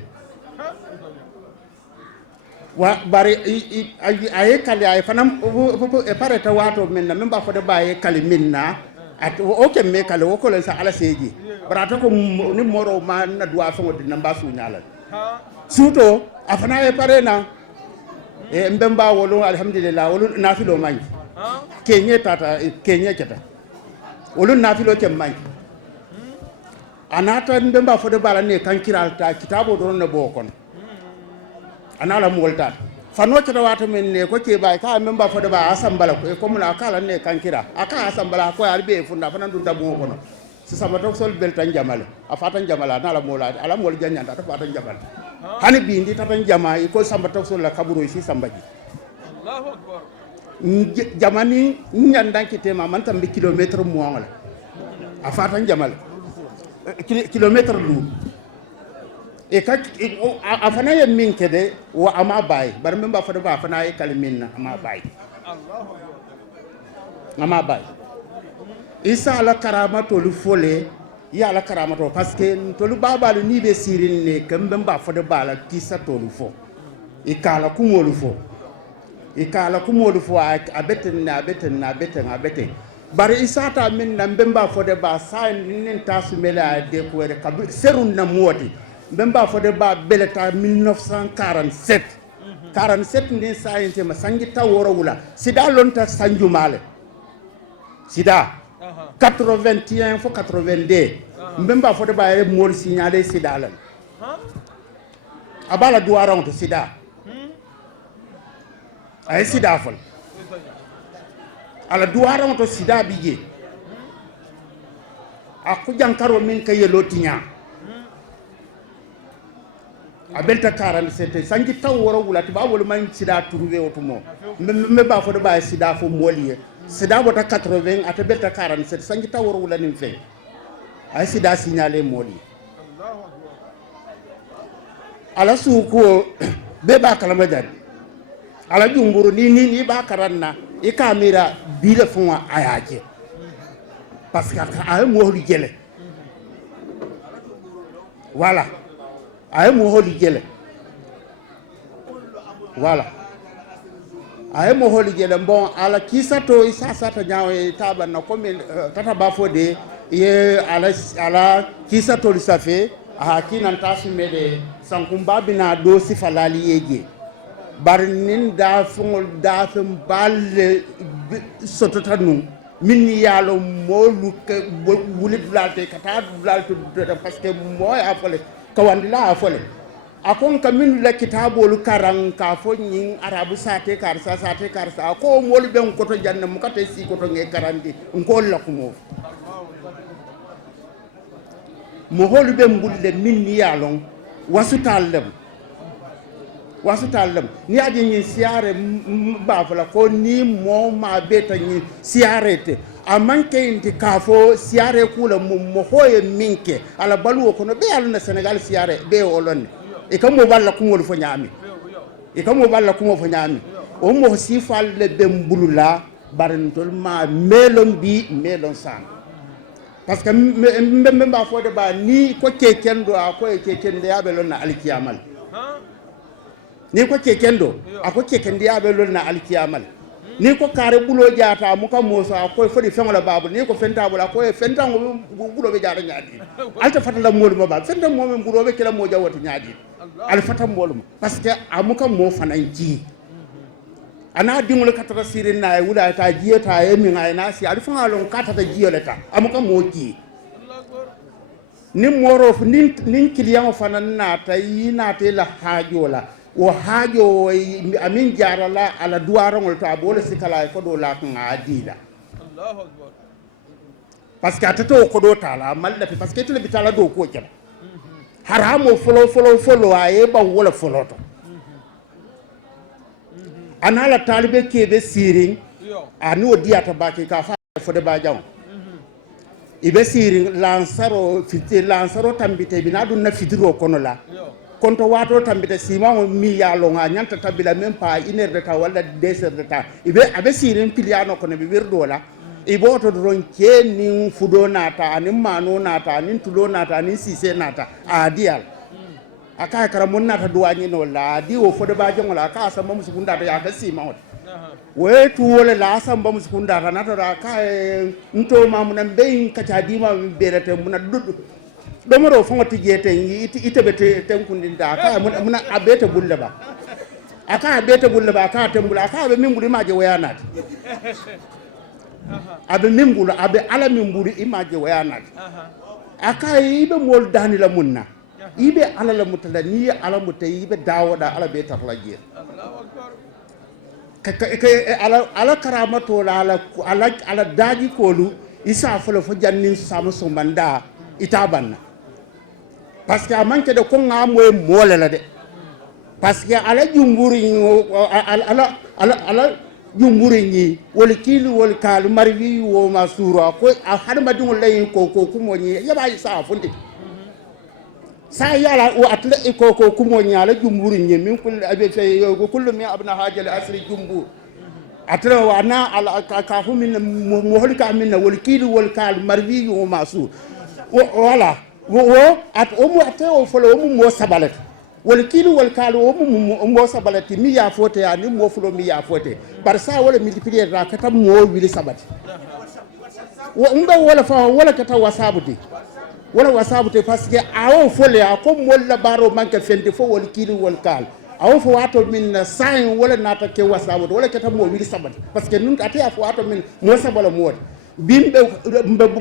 wa bari ay kali ay fanam e pareta wato men na memba fo de baye kali minna at o ke me kali o ko len sa ala seji barata ko ni moro ma na duwa fo de namba su nyala suto afana e parena e mbemba wolo alhamdulillah wolo nafilo man kenye tata kenye keta wolu nafilo ke may anata mbemba fo de bala ne kan kiralta kitabo do ne bokon anala molta fano ke wata men ne ko ke bay ka mbemba fo de ba asambala ko mula kala ne kan kira aka asambala ko arbe funda fanan dun dabo kono si sama tok sol beltan jamale afatan jamala nala mola ala mol janyanta ta fatan jamala hani bindi tatan jama ko samba tok sol la kaburo si sambaji Allahu akbar jamani nyandanki tema man tambi kilometre mo ngala afatan jamal kilometre lu e ka afana ye min kede wa ama bay bar memba fa ba afana ye kalminna ama bay ama bay isa ala karamato lu fole ya ala karamato parce que to lu baba lu ni be sirin ne kambe mba fa de bala kisa to lu fo e kala kumolu fo ikala kumolu fo abeten bari isata min na mbemba fode ba sa nin tasu mela de ko re kabir serun na modi mbemba fode ba beleta 1947 47 ni sa yente ma sangi taworo wula sida lonta sanju male sida 81 fo 82 mbemba fode ba e mol signalé sida lan abala duwaron to sida ay sida fol ala duwaron to sida bije aku jankaro min kay lotinya abelta 47 sangi taw woro wulati ba wol man sida trouvé otumo me ba fo de ba sida fo molié sida bota 80 ata belta 47 sangi taw woro wulani fe ay sida signalé moli ala suko be ba kala madari ala jumburu ni ba karanna e kamera bile fon ayaje parce que ay mo holi jele voilà ay mo holi jele voilà ay mo holi jele bon ala kisato isa sata nyaaw e taba na ko tata ba fode ye ala kisato li safe a kinan tasu mede sankumba bina do sifalali yeje barnin da fongol da fem balle sototanu min yalo molu ke wulit lalte kata lalte parce que moy afale kawandila afale akon kamin la kitabolu karan ka fo nyin arabu sate karsa ko molu ben koto janna mu kate si koto nge karandi ngol la kumo mo holu ben bulle min yalon wasutallem wasu tallam ni aje ni siare ba fala ko ni mo ma beta ni siare te amanke inti kafo siare kula mo hoye minke ala balu ko no be alna Senegal siare be olonne e kam mo balla ko mo fo nyami o mo sifal le bembulula barantol ma melon bi melon san parce que mbembe ba fo de ba ni ko kekendo a ko kekende ya belon na alkiyamal ni ko kekendo a ko kekende ya belon na alkiyamal ni ko kare bulo jata muka mosa ko fodi fengola babu ni ko fenta bula ko fenta ngo bulo be jata nyaadi alta fatala molu ma ba fenta mo men bulo be kala mo jawati nyaadi al fata molu parce que amuka mo fananji ana dingol katata sirin na wula ta jiyata yemi ngai na si al fanga lon katata jiyoleta amuka mo ki ni moro nin kiliyan fanan na ta yina te la hajola wo hajo amin jarala ala duwarangol to abole sikala ko do la kan adila Allahu akbar parce que atato ko do tala malla parce que tele bitala do ko ken haramo folo aye ba wala folo to anala talibe kebe siring ani o diata baki ka fa fode ba jaw ibe siring lansaro tambite binadu na fitiro kono la konto wato tambita sima mi ya longa nyanta tabila même pas 1 heure de temps wala 2 heures de temps ibe abe sirin piliano kono be wirdo la ibo to don keni fudo nata ani mano nata ani tulo nata ani sise nata adial aka kara mon nata duwani no la di o fodo ba jongola aka samba musukunda ta ya ka sima wot we tu wala la samba musukunda ta nata da ka nto mamuna be kacha dima berete muna dudu domoro fongo tijete itebe tenkundinda ka muna abete bulle ba aka tembula aka be mimbuli maje wayanat abe mimbulu abe ala mimbulu imaje wayanat aka ibe mol dani la munna ibe ala la mutala ni ala mutay ibe dawoda ala be tarla je ala karamato ala daji kolu isa folo fo jannin sama sombanda itabanna parce que manque de ko ngamo mole la de parce que ala jumburi ala jumburi ni wol kili wol kal marwi wo masura ko hadama dum lay ko kumo ni yaba sa fundi sa yala o atla ko kumo ni ala jumburi ni min kul abe fe ko kullu mi abna hajal asri jumbu atla wa na ala ka fu min mo holika min wol kili wol kal marwi wo masura wala wo at omu ate o folo omu mo sabalet wol kili wol kalo omu mo sabalet mi ya fote ya ni mo folo mi ya fote bar sa wala multiplier ra kata mo wili sabati wo umba wala fa wala kata wasabuti parce que awo fole ya ko mo la baro manke fende fo wol kili wol kal awo fo wato min sain wala nata ke wasabuti wala kata mo wili sabati parce que nun ate afo wato min mo sabala mo bimbe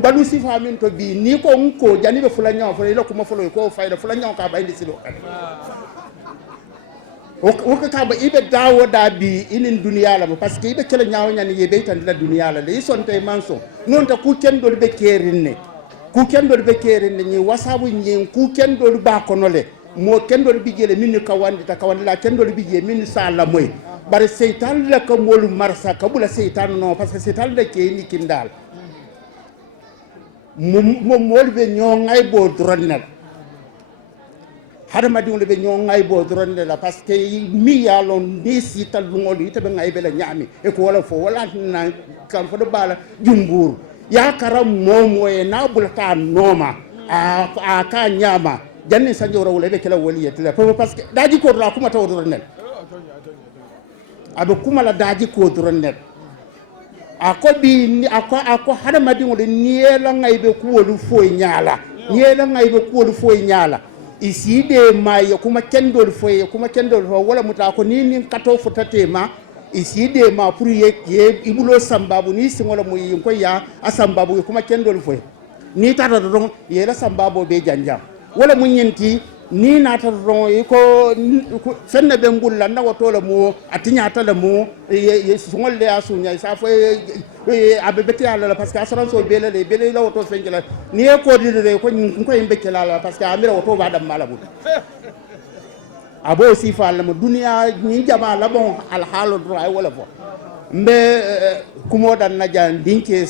balu sifa min to bi ni ko nko jani be fulanya fo ila kuma folo ko fayda fulanya ka bayndi silo o ka ba ibe dawo da bi inin duniya la parce que ibe kala nyaaw nyani ye be tan la duniya la de son tay manso non ta ku ken do be kerinne ni wasabu nyi ku ken do ba konole mo ken do bi jele min ka wandi ta ka wandi la ken do bi je min sala moy bare seytan la ko molu marsa ka bula seytan non parce que seytan la ke ni kindal mo molbe ñongay bo dronnel hada madi wonde be ñongay bo dronnel la parce que mi yalo ni sital ngol ite be ngay be la ñami e ko wala fo wala na kam fo do bala jumbur ya karam momo e na bulata noma a ka ñama janni sanjora wala be kala waliyete la parce que daji ko la kuma taw dronnel abe kuma la daji ko dronnel ako bi ako hada madi ngol niela ngaybe kuwolu foy nyala isi de may kuma kendol foy wala muta ko ni kato fotate ma isi de ma pour ye ibulo sambabu ni singola mo yin ko ya asambabu kuma kendol foy ni tata don ye la sambabo be janjam wala munyenti ni nata ron ko fenne be ngulla na wato la mo atinya ta la mo sungol le asunya sa fo abebeti ala parce que assurance o bele la wato fengela ni ko dire ko yimbe kala parce que amira wato ba dam mala bud abo sifa la mo duniya ni jama la bon al halu dra wala fo mbe kumo dan na jan dinke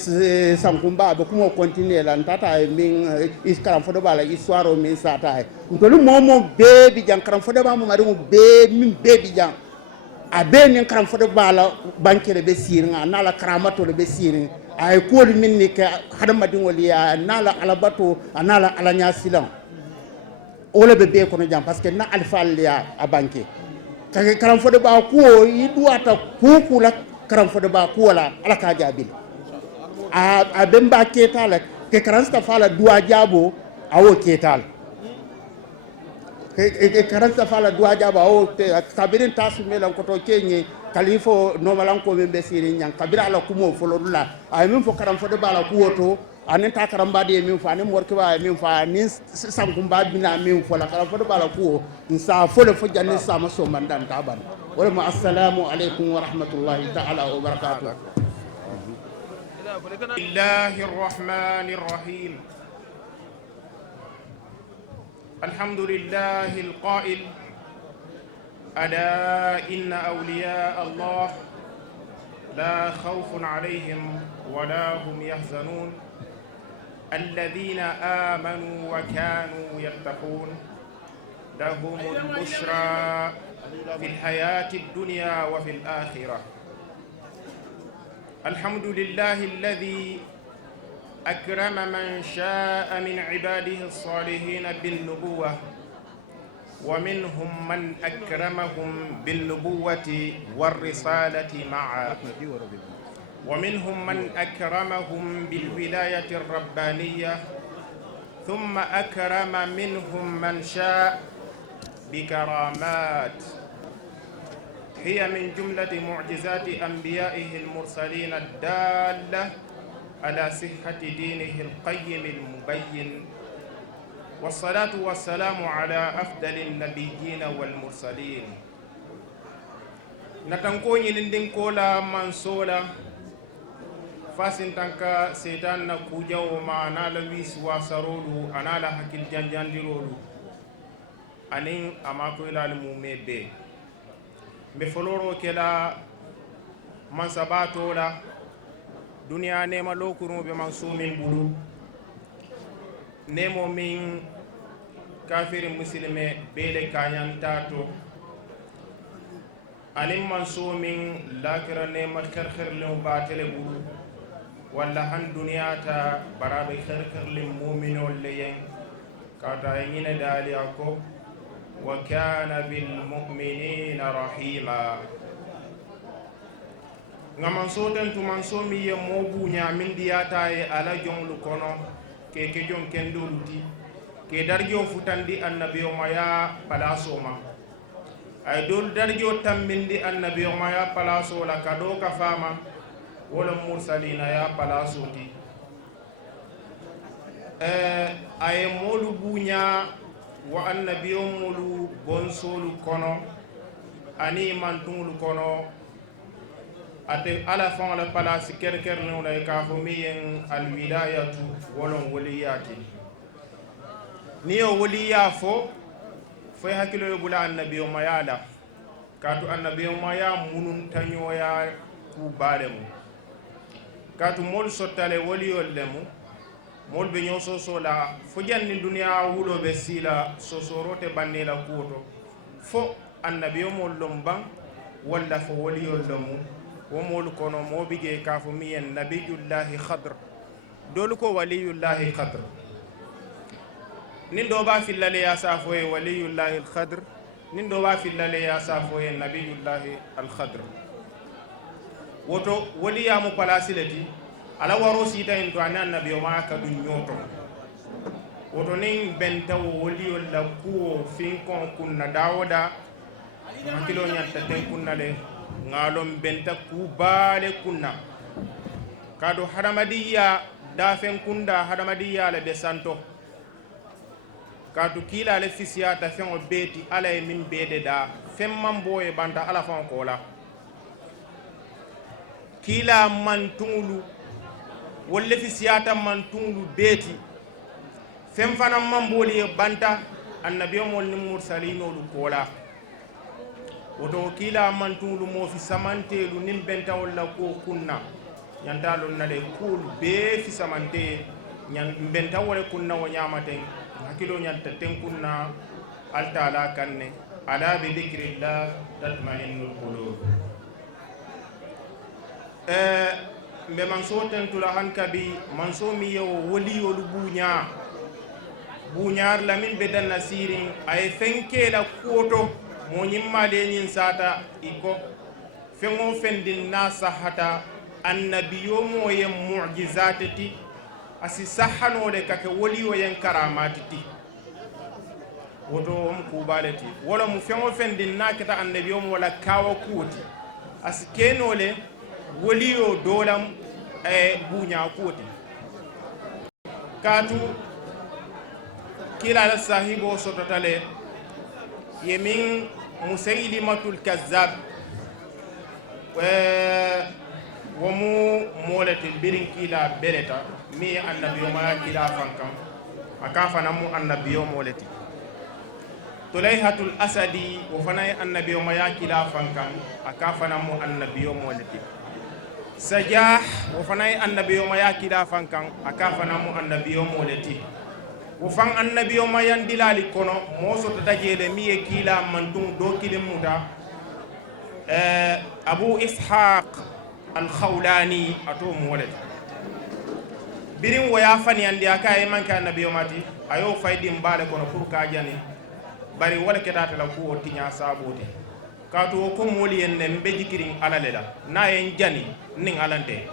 sankumba be kumo continuer la tata min iskaram fo do bala histoire min sata to lu momo bebi jan karam fo do ba mo mari mo be min bebi jan a be ni karam fo do bala bankere be siringa nala karamato be sirin ay ko min ni ka hadama dingoli ya nala alabato nala alanya silan ole be kono jam parce que na alfal ya a banque kake karam fo de ba ko yi duata kuku la karam fo de ba ko la ala ka jabil a bemba ketala ke karasta fala duwa jabo awo ketal ke karasta fala duwa jabo awo kabirin tasu melan ko to kenye kalifo no malan ko be siri nyang kabira ala kumo fo lodula ay min fo karam fo de ba la kuwoto anen ta karamba de min fa ne morke ba min fa ni sankumba bina min fo la karam fo de bala ko nsa fo le fo janne sama so mandan taban wala ma assalamu alaikum wa rahmatullahi ta'ala wa barakatuh bismillahir rahmanir rahim alhamdulillahil qa'il ala inna awliya allah la khawfun alayhim wa la hum yahzanun الذين آمنوا وكانوا يتقون لهم البشرى في الحياة الدنيا وفي الآخرة الحمد لله الذي أكرم من شاء من عباده الصالحين بالنبوة ومنهم من أكرمهم بالنبوة والرسالة معا ومنهم من أكرمهم بالولاية الربانية ثم أكرم منهم من شاء بكرامات هي من جملة معجزات أنبيائه المرسلين الدالة على صحة دينه القيم المبين والصلاة والسلام على أفضل النبيين والمرسلين نتنكوني لندنكولا منصولا fasin tanka setan na kujawo ma anala wis wasarolu anala hakil janjandirolu anin amako ilal mumebe me foloro kela mansabato la duniya nema lokuru be mansumin bulu nemo min kafiri muslime bele kanyantato anin mansumin lakira nema kharkhir le batele bulu walla han duniyata baraɓe herkerle muminol leyen kata e ñine daali a ko wa kana bilmuminina rahima ngaman soten tuman somi ye mo buña min ndiyata e ala jonglu kono keke jon kendoluti ke darjo futandi annabiyo maya palaso ma ay dol darjo tambindi annabiyo maya palaso la kado ka fama wala mursalina ya palasoti ay molu buña wa annabiyo molu bonsolu kono ani mantungulu kono ate ala fon la palasi kerker no lay ka fo miyen al wilayatu wolon waliyati niyo waliya fo fay hakilo yo bula annabiyo mayala katu annabiyo maya munun tanyoya ku balemu katu mol sottale woliyol lemu mol be ñoo soso la fo janni duniya wulo be sila sosorote bannela kuoto fo annabiyo mol lom ban walla fo woliyol lemu wo mol kono mo bige ka fo miyen nabiyullahi khadr dolu ko waliyullahi khadr nin do ba fillale ya safo e waliyullahi al khadr nin do ba fillale ya safo e nabiyullahi al khadr woto waliyamu palasileti ala waro sita en to an annabi o ma ka dun nyoto woto nin benta woliyol la kuo finkon kunna dawoda hakilo nyatta ten kunna le ngalom benta kubale kunna kado hadamadiya dafen kunda hadamadiya le be santo kadu kila le fisiyata fen o beti ala e min bede da fen mambo e banta ala fon ko la kila mantungulu wolle fisiyata mantungulu beti fen fana mamboli e banta annabiyo mol ni mursalinolu ko la woto kila mantulu mo fi samantelu nim benta wala ko kunna nyantalo nale kul be fi samante nyan benta wala kunna wo nyamate hakilo nyanta ten kunna altala kanne ala bi dhikrillah tatma'innul qulub mbe manso tentula hankabi manso mi yo woliyolu buñar la min be danna sirin ay fenke la koto mo nyimmale nyin sata iko fengo fendin na sahata annabiyo mo ye mu'jizatati asi sahano de kake woliyo yen karamatiti woto ku baleti wala mu fengo fendin na kita annabiyo mo wala kawa kuti asi kenole woliyo dolam buña kuti katu kila la sahibo sototale yemin musaylimatul kazzab womu molati birin kila bereta mi annabiyo ma kila fankam akafana mu annabiyo molati tulayhatul asadi wo fana annabiyo ma ya kila fankam akafana mu annabiyo molati sajah wo fana annabiyo ma ya kila fankam akafana mu annabiyo molati wo fan annabiyo ma yandilali kono moso tajele mi kila mandum do kilim muta abu ishaq al-khawlani atom walad birin waya fani andi akaye manka annabiyo mati ayo faydi mbale kono pour ka jani bari wala kedata la ko tinya sabote kato ko moli en mbe jikirin alalela na en jani nin alante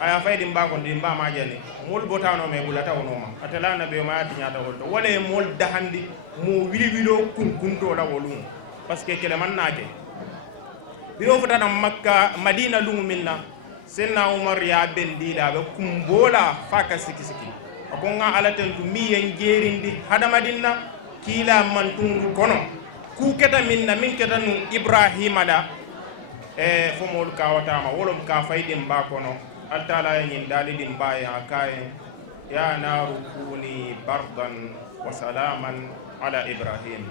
aya faydi mbango ndi mba ma jani mol botano me bulata wono ma atala annabiyo ma tinya ta wolto wala mol dahandi mo wilo kunkunto la wolum parce que kele man naake biro futana makka madina lungu minna senna umar ya bendila be kumbola faka sikisiki akonga alatentu mi en jerindi hada madina kila mantungu kono ku keta minna min keta nu ibrahima da fomol kawatama wolom ka faydi mba kono altala yin dalidi mba ya kaye ya naru kuni bardan wa salaman ala ibrahim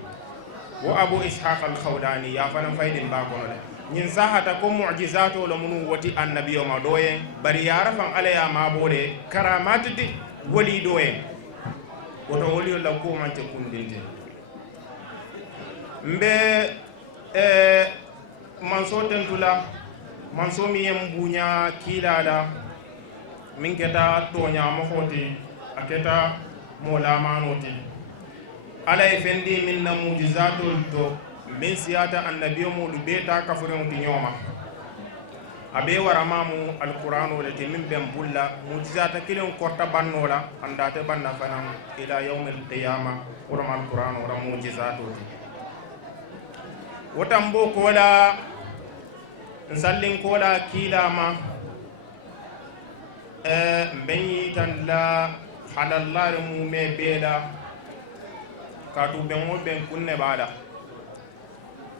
wa abu ishaq al-khawdani ya fana faydi mba kono de ñin sahata ko mu'jizato la munu wati annabiyo ma doye bari yara fan ala ya ma bode karamatati wali doye woto wali la ko man te kundinde mbe manso tentula manso mi yem buña kilala min keta toña mo hoti aketa mo la manoti ala e fendi min na mu'jizato to min siyata annabiyo mu beta kafuren ti ñoma abe waramamu alquran wala te min ben bulla mu'jizata kilen korta bannola andate banna fanam ila yawmil qiyamah wala alquran wala mu'jizatu wotam bo ko wala nsallin ko la kilama benyi tan la halallar mu me bela katu ben mo ben kunne bala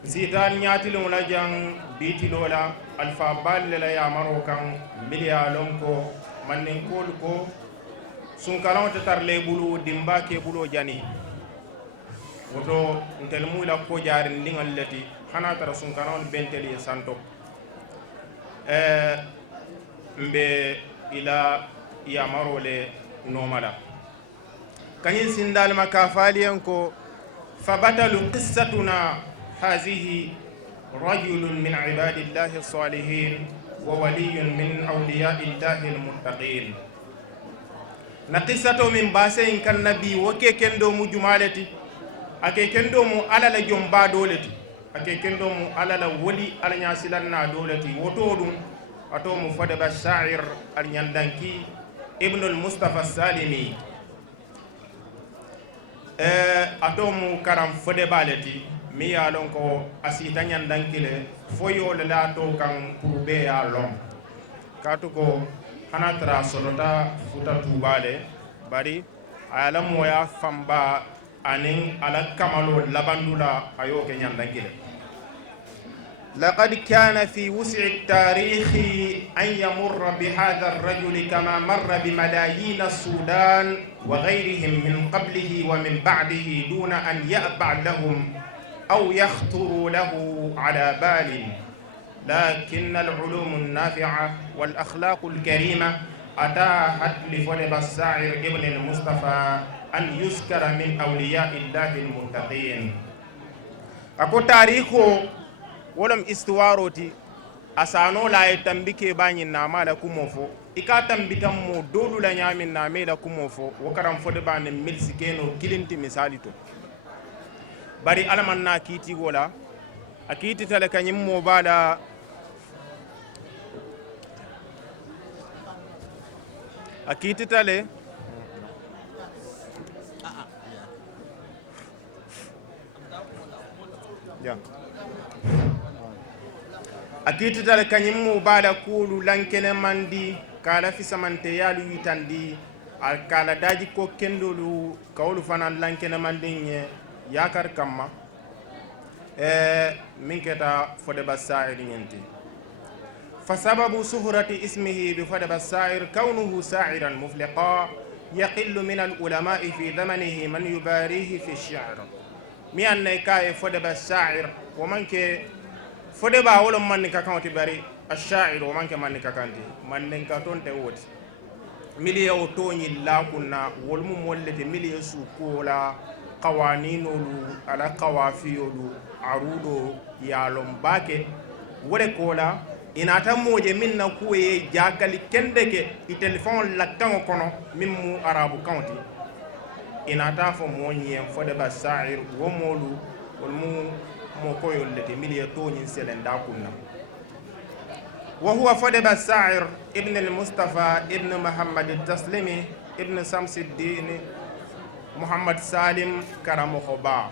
sitan ñatilon la jang bitilo la alfa balle la ya maro kan miliya lonko mannen kol ko sun kalon ta tarle bulu dimba ke bulo jani woto ntel mu la ko jaari ndingal lati hana tara sun kalon benteli santo mbe ila ya maro le nomala kanyin sindal makafaliyan ko fabatalu qissatuna هذه رجل من عباد الله الصالحين وولي من أولياء الله المتقين نقصته من باسين كالنبي وكي كندو مجمالتي أكي كندو مو على لجنبا دولتي أكي كندو مو على لولي على ناسلنا دولتي وطولون أتوم فدب الشاعر اليندنكي ابن المصطفى السالمي أتوم كرم فدبالتي mi ya lon ko asita ñandankile foyo le la to kan pour be ya lon katu ko hana tra solota futa tubale bari ayala moya famba anin ala kamalo labandula ayo ke ñandankile لقد كان في وسع التاريخ أن يمر بهذا الرجل كما مر بملايين السودان وغيرهم من قبله ومن بعده دون أن يأبع لهم أو يخطر له على بال، لكن العلوم النافعة والأخلاق الكريمة أتاحت لفضل الساعر ابن المصطفى أن يذكر من أولياء الله المتقين. أكو تاريخه ولم استواروتي asano la e tambike banyi na mala kumofo ika tambitam mo dolu la nyami na mela kumofo wakaram fode bane milsikeno kilinti misali to bari alaman na kiti gola akiti tale kanyim mo bada akiti tale ya akiti tale kanyim mo bada kulu lankene mandi kala fisamante yalu yitandi al kala daji ko kendolu kawlu fanan lankene mandinye yakar kamma min keta fodeba sa'ir nyenti فسبب سهرة اسمه بفدب السائر كونه ساعرا مفلقا يقل من العلماء في زمنه من يباريه في الشعر ميان نيكاي فدب الساعر ومنك فدبا ولم من كاكاونتي باري الشاعر ومنك من كاكانتي من نكاتون تيوت مليو توني لا كنا ولم مولتي مليو سوكولا قوانينولو على قوافيولو عروضو يالوم باكي ولكولا inata moje min na kuye jagali kendeke i telephone la kan kono min mu arabu county inata fo monye fo de ba sa'ir wo molu wol mu mo ko yollete miliye to nyin selen da kunna wa huwa fo de ba sa'ir ibn al mustafa ibn muhammad al taslimi ibn samsuddin muhammad salim karamo khoba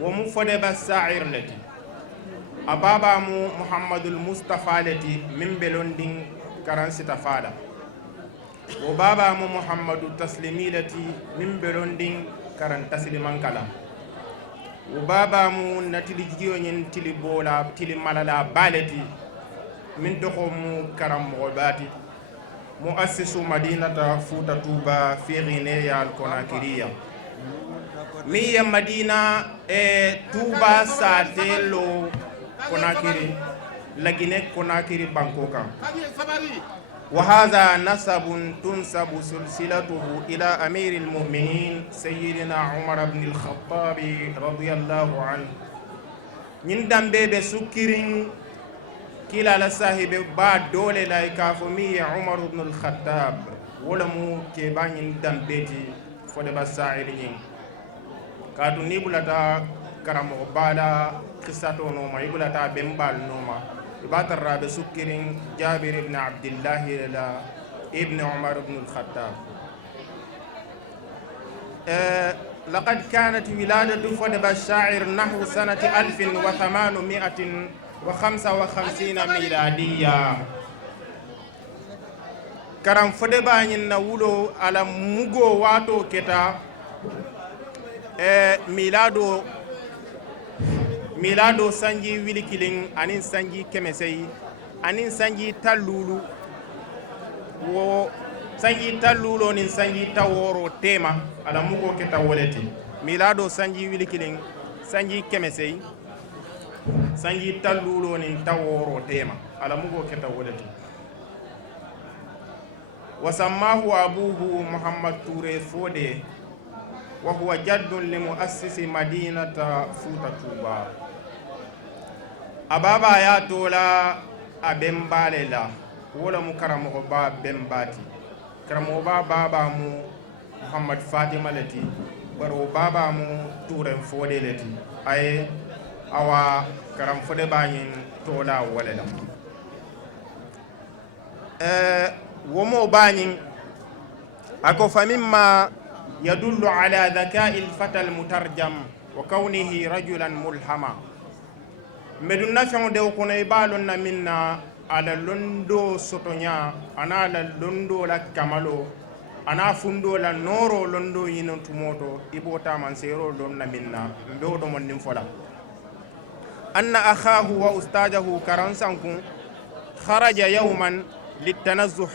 wo mu fo de ba sa'ir lati ababa mu muhammadul mustafa lati min belondin karan sita fada wo baba mu muhammadu taslimi lati min belondin karan tasliman kala wo baba mu natili jiyo nyen tili bola tili malala balati min doko mu karam robati muassisu madinata futa tuba fi ghineya al konakiriya mi ya madina tuba satelo Konakiri lagine Konakiri Bangkoka وهذا نسب تنسب سلسلته إلى أمير المؤمنين سيدنا عمر بن الخطاب رضي الله عنه نندم بيبي سكرين كلا لصاحب بعد دولة لا يكافمي عمر بن الخطاب ولمو كيبان نندم بيتي فدبا ساعرين كادو نيبولاتا karamo bala qissato no ma ibulata bembal no ma ibatar rabe sukirin jabir ibn abdullah ila ibn umar ibn al-khattab لقد كانت ولادة فدب الشاعر نحو سنة 1855 ميلادية كرام فدبا نولو على مغو واتو كتا milado sanji wili kilin anin sanji kemesei anin sanji talulu wo sanji tallulo nin sanji taworo tema ala mugo keta woleti milado sanji wili kilin sanji kemesei sanji tallulo nin taworo tema ala mugo keta woleti wasammahu abuhu muhammad touré fode wa huwa jaddun li muassisi madinata futa tuba ababa ya tola abembale la wala mu karamo ba bembati karamo ba baba mu muhammad fatima lati baro baba mu turen fode lati ay awa karam fode bayin tola wala la womo bayin ako famimma يدل على ذكاء الفتى المترجم وكونه رجلا ملهما مدن نفعو دو كون يبالون منا على لندو سوتونيا انا على لندو لا كمالو انا فندو لا نورو لندو ينتموتو يبوتا من سيرو دون منا مبودو من نفلا ان اخاه واستاذه كرنسانكو خرج يوما للتنزه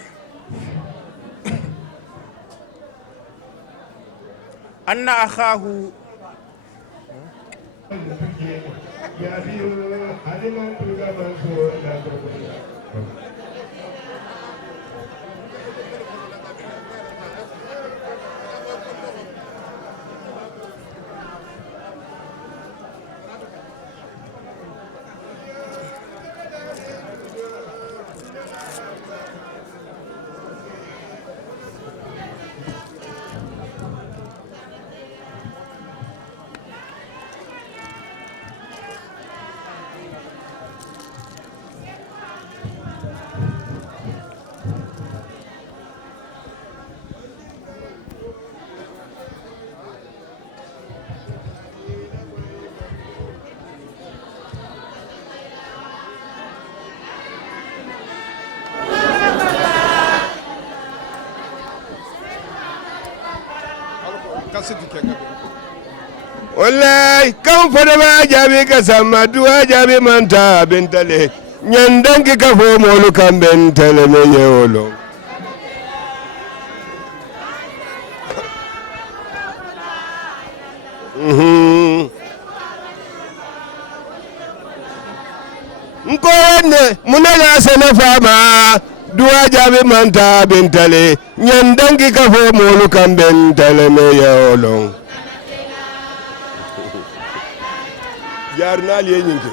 أن أخاه wallahi kan fada ba jabi ka sama duwa jabi manta bintale nyandangi ka fo molu kan bintale me yewolo nkone munana sana fama duwa jabi manta bintale nyandangi ka fo molu kan bintale me yewolo yarnal ye nyinke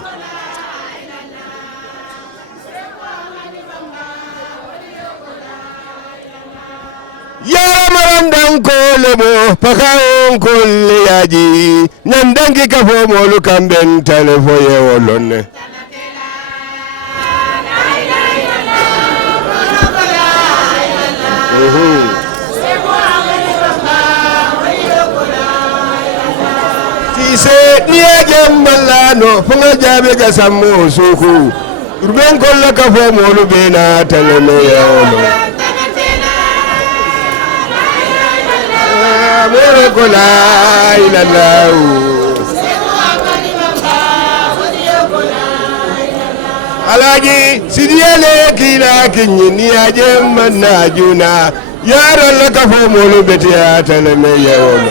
ya marandan ko lebo pakaon kulle yaji nyandangi ka fo molu kamben telefo ye wolonne se niya jamballano funga jabe ga sammo suku urben kolla ka fo molu bena talene yawlo amere kola ilallah alaji sidiyale kila kinyi niya jammanna juna yaran la ka fo molu betiya talene yawlo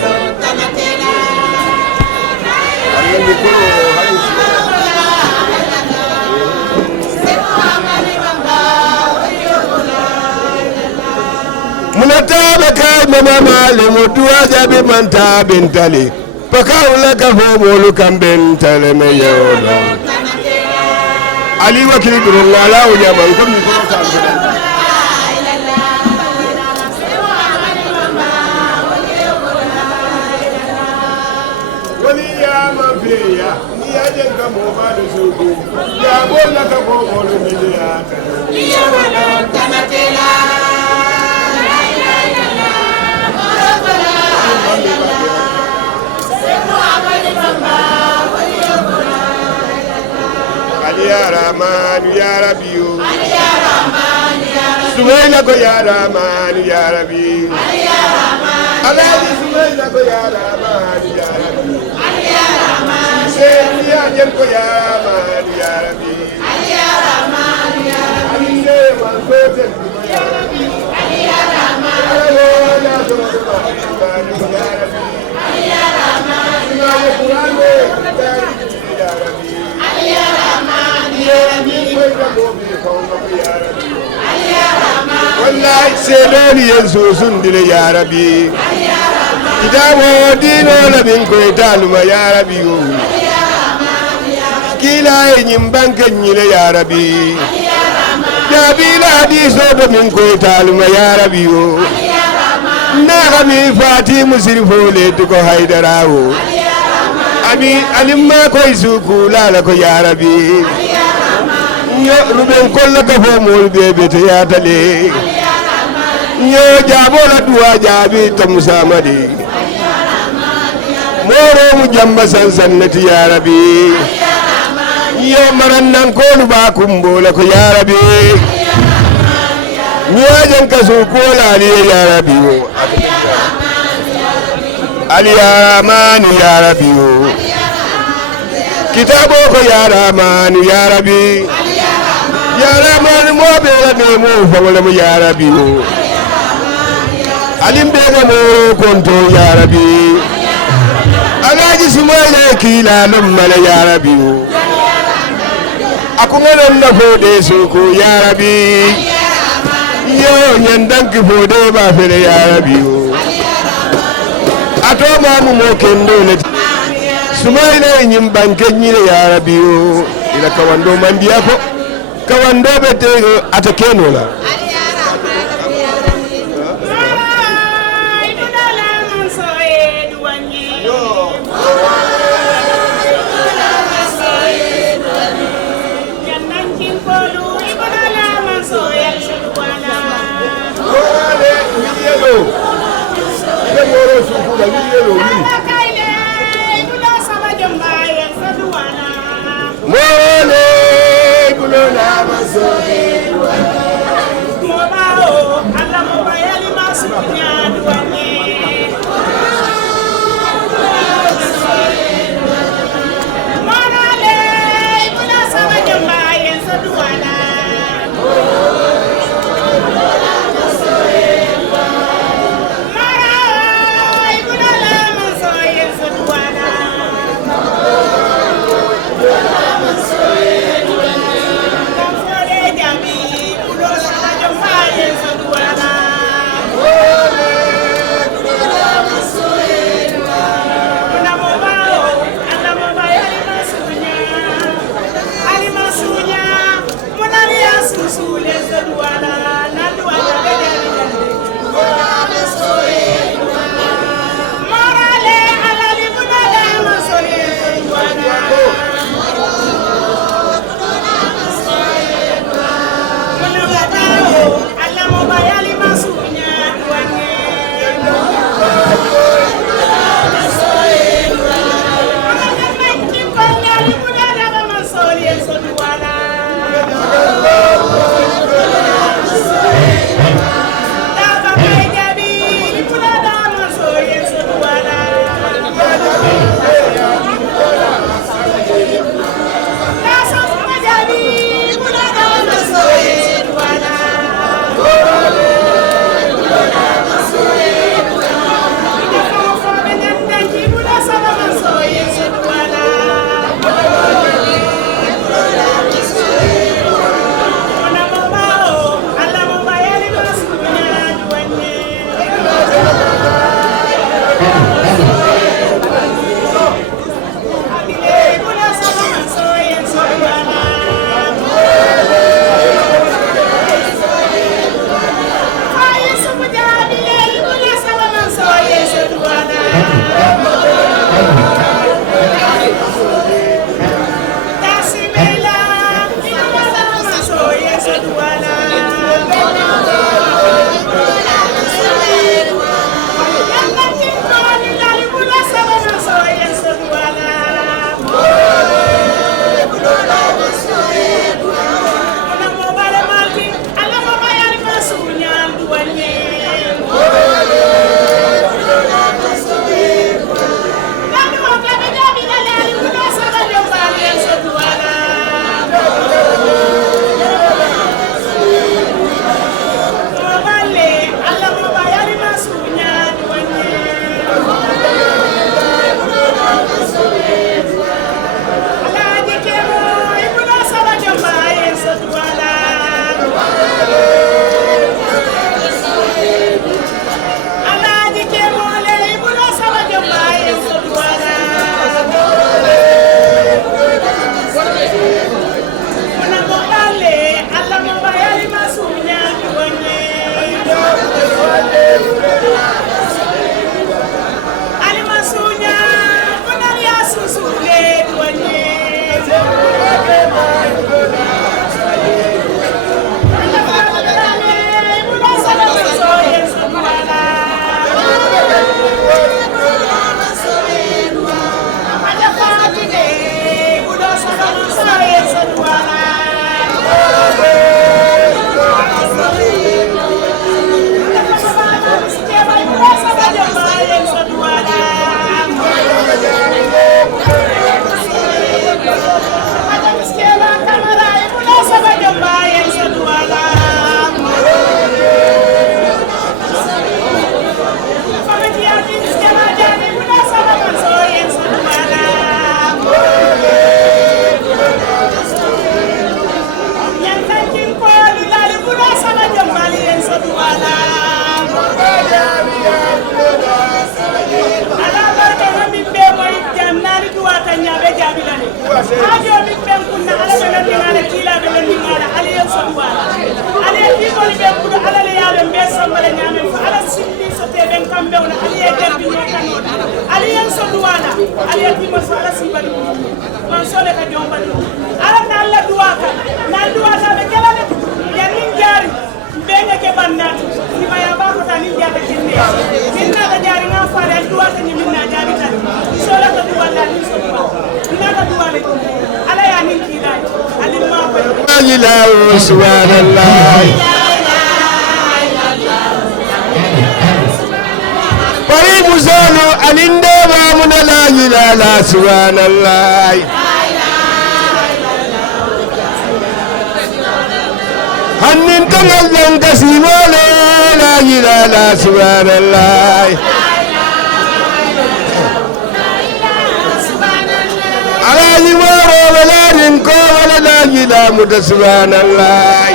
munataba kai mama malemu duwa jabi manta bintali pakawla ka fo molu kan bintale me yewlo ali wakili duro ngala o jaman ko mi ko ta wali ya mafiya ni ya jenga mo ba de suku ya bolla ka fo molu me ya tanatela ya Rahman ya Rabbi ya Rahman ya Rabbi Sumaila ko ya Rahman ya Rabbi ya Rahman Alaaji Sumaila ko ya Rahman ya Rabbi ya Rahman Seydi ya Jem ko ya Rahman ya Rabbi ya Rahman ya Rabbi Alinde man ko ten ya Rabbi ya Rahman ya Rabbi ya Rahman ya Qur'an ya Rabbi ya Rahman wallahi seloni yensu sundile ya rabbi kitabo dino la min ko taluma ya rabbi kila enyim banke nyile ya rabbi ya bila hadiso do min ko taluma ya rabbi na kami fati musrifo le to ko haidarawo ami alimma ko isuku la ko ya rabbi yo ruben kolla ka fo mol bebe te ya tale yo jabo la duwa jabi to musamadi moro mu jamba sansannati ya rabbi yo marannan ko lu ba kumbola ko ya rabbi yo jan kasu ko la ali ya rabbi ali ya rahman ya rabbi kitabo ko ya rahman ya rabbi ya rahman mo be la ne mo fa wala mo ya rabbi alim be ga mo konto ya rabbi alaji sumaila kila lam mala ya rabbi akungalan na fode su ko ya rabi yo nyandan ki fode ba fere ya rabi o ato ma mu mo kendo le sumaila nyim banke nyire ya rabi o ila kawando mandiya ko kawando bete atakeno la jaabilale haajo min ɓen kunna ala ɓe landinala kiilaɓe landinala ala yen soɗuwala ala ye ɗimoli ɓe kuɗo alale yaɓe mbe sambala ñamen fo ala silli sote ɓen kamɓewna ala ye derbiñotanoɗa ala yen soɗuwala ala ye ɗimol fo ala sibali man sole ka jombali ala nalla duwa kan nal duwataɓe kelale yannin jaari mbenga ke bannatu nima ya ba ko tani jata kinne minna ka jari nga faare duwata ni minna jari tan sola ka duwala ni so minna ka duwale ala ya nin kidai alimma ko la ilaha subhanallah bari musalo alinde ba mun la ilaha subhanallah hannun tangal dan kasimole la ilaha subhanallah alaji maro waladin ko wala la ilaha subhanallah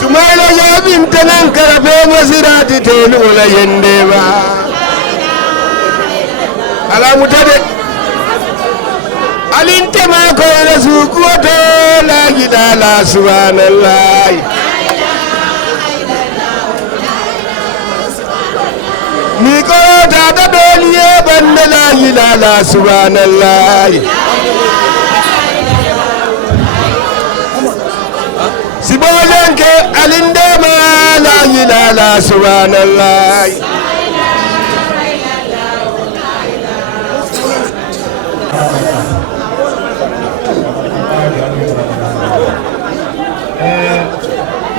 sumaila yabin tanan karafe masirati telu wala yende ba alamu tade alinte ma ko rasukuto la ilaha subhanallah mi ko ta da doliye banda la ilaha subhanallah sibolenke alinde ma la ilaha subhanallah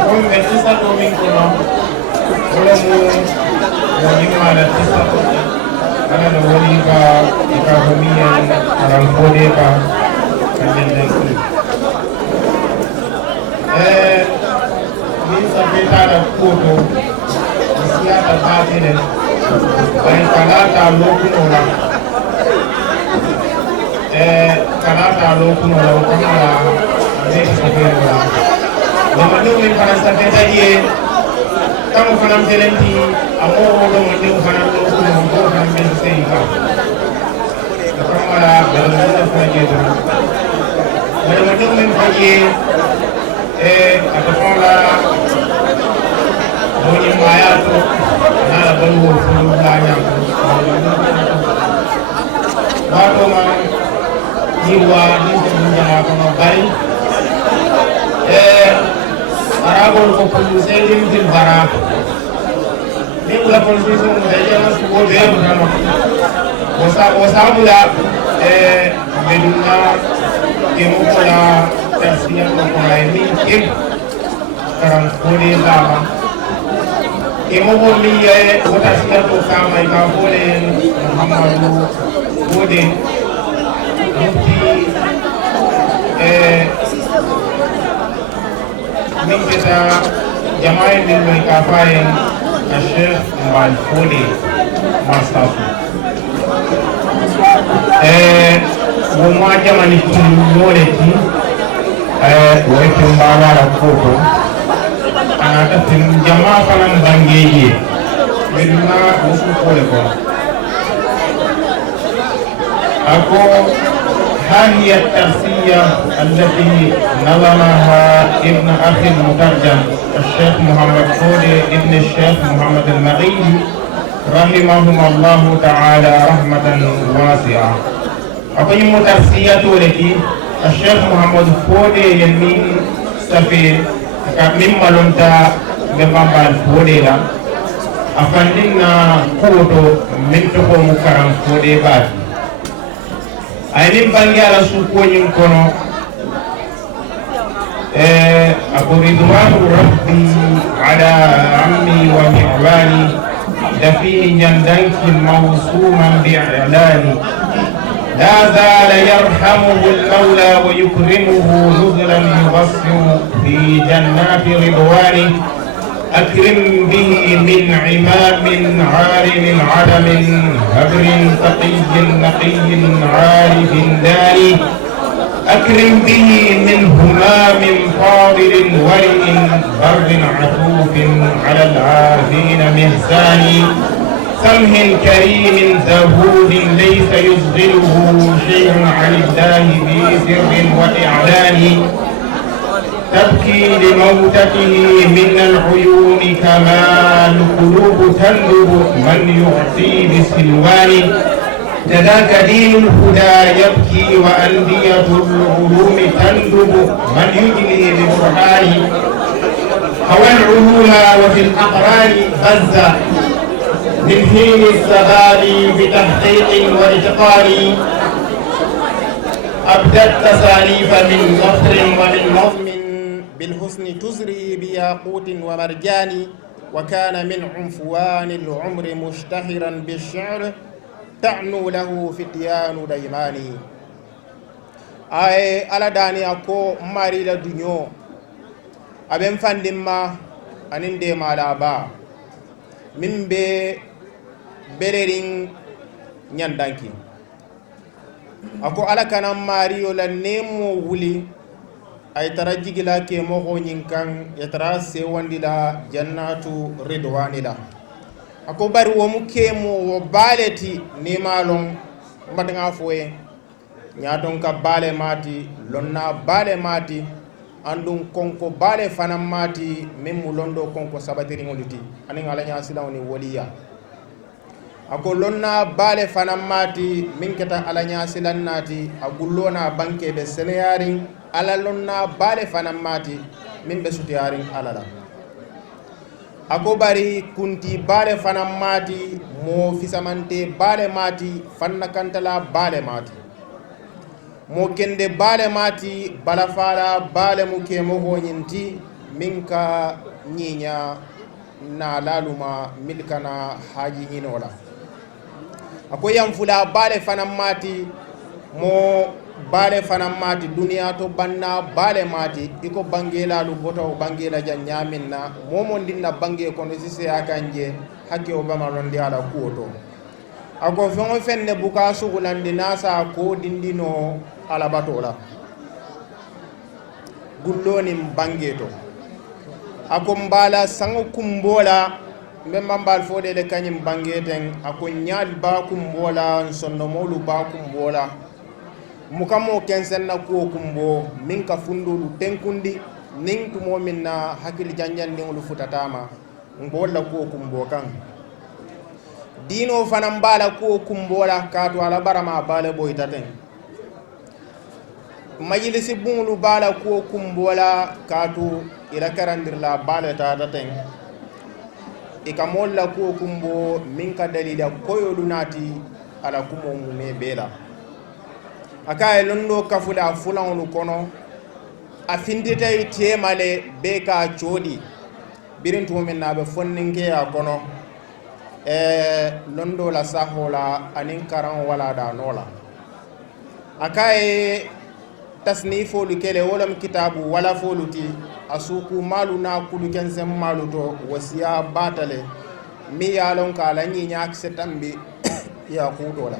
Come sisa domin kono wala mo ni mala sisa ana da wani ka homiyan aran kode ka kanjen den ku min sa beta da koto siya ta batine ay kalata lokuno la kalata lokuno la kamala ne sa beta lama ɗum min fana safeta ƴiye kamo fanam telenti a mowoɗo mo ndew fanan ɗo ɗum go fanan ɓen seyi ka kamala ɓeɗoɗo fana ƴeeto waɗama ɗum min faƴe e ata fonla moñim maya to nala baluwol fulu lañam watoma yiwa ɗin ko ɗum jama kono bari arabol ko police din bara ni la police mo de jama su wo be rano osa mula beduna mo ko la tasiya ko la ni kim karam ko ni la mo mo mi ko tasiya ko kama ka bole muhammadu bode mufti من كتا جماعة من كافاين الشيخ مالفوني ماستافو وما جمعني كمولتي ويتم بالا ركوكو أنا تتم جماعة فلان بانجيجي بدنا وصول كولكو أكو ها هي الترسية التي نظمها ابن أخي المترجم الشيخ محمد فودي ابن الشيخ محمد المغيب رحمهم الله تعالى رحمة واسعة. أقول مترسية لك الشيخ محمد فودي يمين سفير مما لنتا بمبال فودي لا أفندنا قوتو من تقو مكرم فودي بات aynin bangi ala sukoñin kono أبو رضوان ربي على عمي ومعواني دفيني جندنك موسوما بإعلاني لا زال يرحمه المولى ويكرمه نزلا يبصر في جنات رضوانه أكرم به من عمام عارم عدم هبر تقي نقي عارف داني أكرم به من همام فاضل ورع برد عطوف على العارفين مهزاني سمح كريم زهود ليس يشغله شيء عن الله في سر وإعلان تبكي لموتته من العيون كما القلوب تندب من يعطي بالسلوان كذاك دين الهدى يبكي وأندية العلوم تندب من يجلي بالقرآن هوى العلوم وفي الأقران غز من حين السغال بتحقيق وإتقان أبدت تصانيف من نصر ومن نظم بالحسن تزري بياقوت ومرجان وكان من عنفوان العمر مشتهرا بالشعر تعنو له فتيان ديماني أي على داني أكو ماري لدنيو أبن فاندما أنين دي مالابا من بلرين نياندانكي أكو على كان ماريو لنمو ولي ay tara jigila ke mogo nyinkan yatara sewandi la jannatu ridwani la ako bari wo mu kemo wo baleti ni malon mbadanga foye nyaton ka bale mati lonna bale mati andum konko bale fanam mati memu londo konko sabatiri ngoluti anin ala nya silawni waliya ako lonna bale fanam mati minketa ala nya silannati agullona banke be seneyarin ala lonna bale fanam mati min be sutiyarin alala ako bari kunti bale fanam mati mo fisamante bale mati fanna kantala bale mati mo kende bale mati balafala bale muke mo honyinti minka nyinya na laluma milkana haji nyinola ako yamfula bale fanam mati mo bale fanam mati duniya to banna bale mati iko bangela lu boto bangela janyamin na momo dinna bange kono sise akanje hakke o bama rondi ala kuoto ako fon fenne buka sugulandi nasa ko dindino ala batola gulloni bangeto ako mbala sango kumbola memba mbal fode le kanyim bangeten ako nyaal ba kumbola sonno molu ba kumbola mukamo kensen na ko kumbo min ka fundulu tenkundi nin tumo min na hakili janjandi ngulu futatama mbolla ko kumbo kan dino fanam bala ko kumbola kato ala barama bala boytaten majlisi bunlu bala ko kumbola kato ila karandirla bala tataten ikamolla ko kumbo min ka dalila koyolu nati ala kumo mume bela akaye londo kafula fulanlu kono a findita temale be ka coodi birin tumin naɓe fonninke ya kono londo la sahola anin karan wala da nola akaye tasnifolu kele wolam kitabu wala foluti asuku malu na kulu kensen malu to wasiya batale mi yalon kala ñiñak setambi ya kutola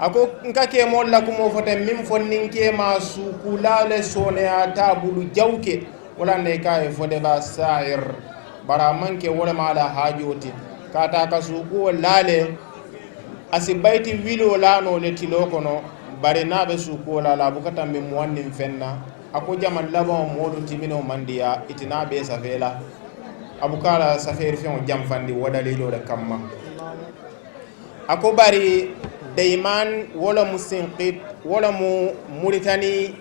ako nkake molla kumo foten min fonninke ma sukulale soneya tabulu jawke wala ne kaye fode ba sa'ir bara manke wala mala hajoti kata ka suku lale asibaiti wilo lano le tilo kono bare nabe suku la bukata mi muwannin fenna ako jaman labo modu timino mandiya itinabe safela abukala saferi fion jamfandi wadalilo le kamma ako bari dayman wala musinqit wala mu muritani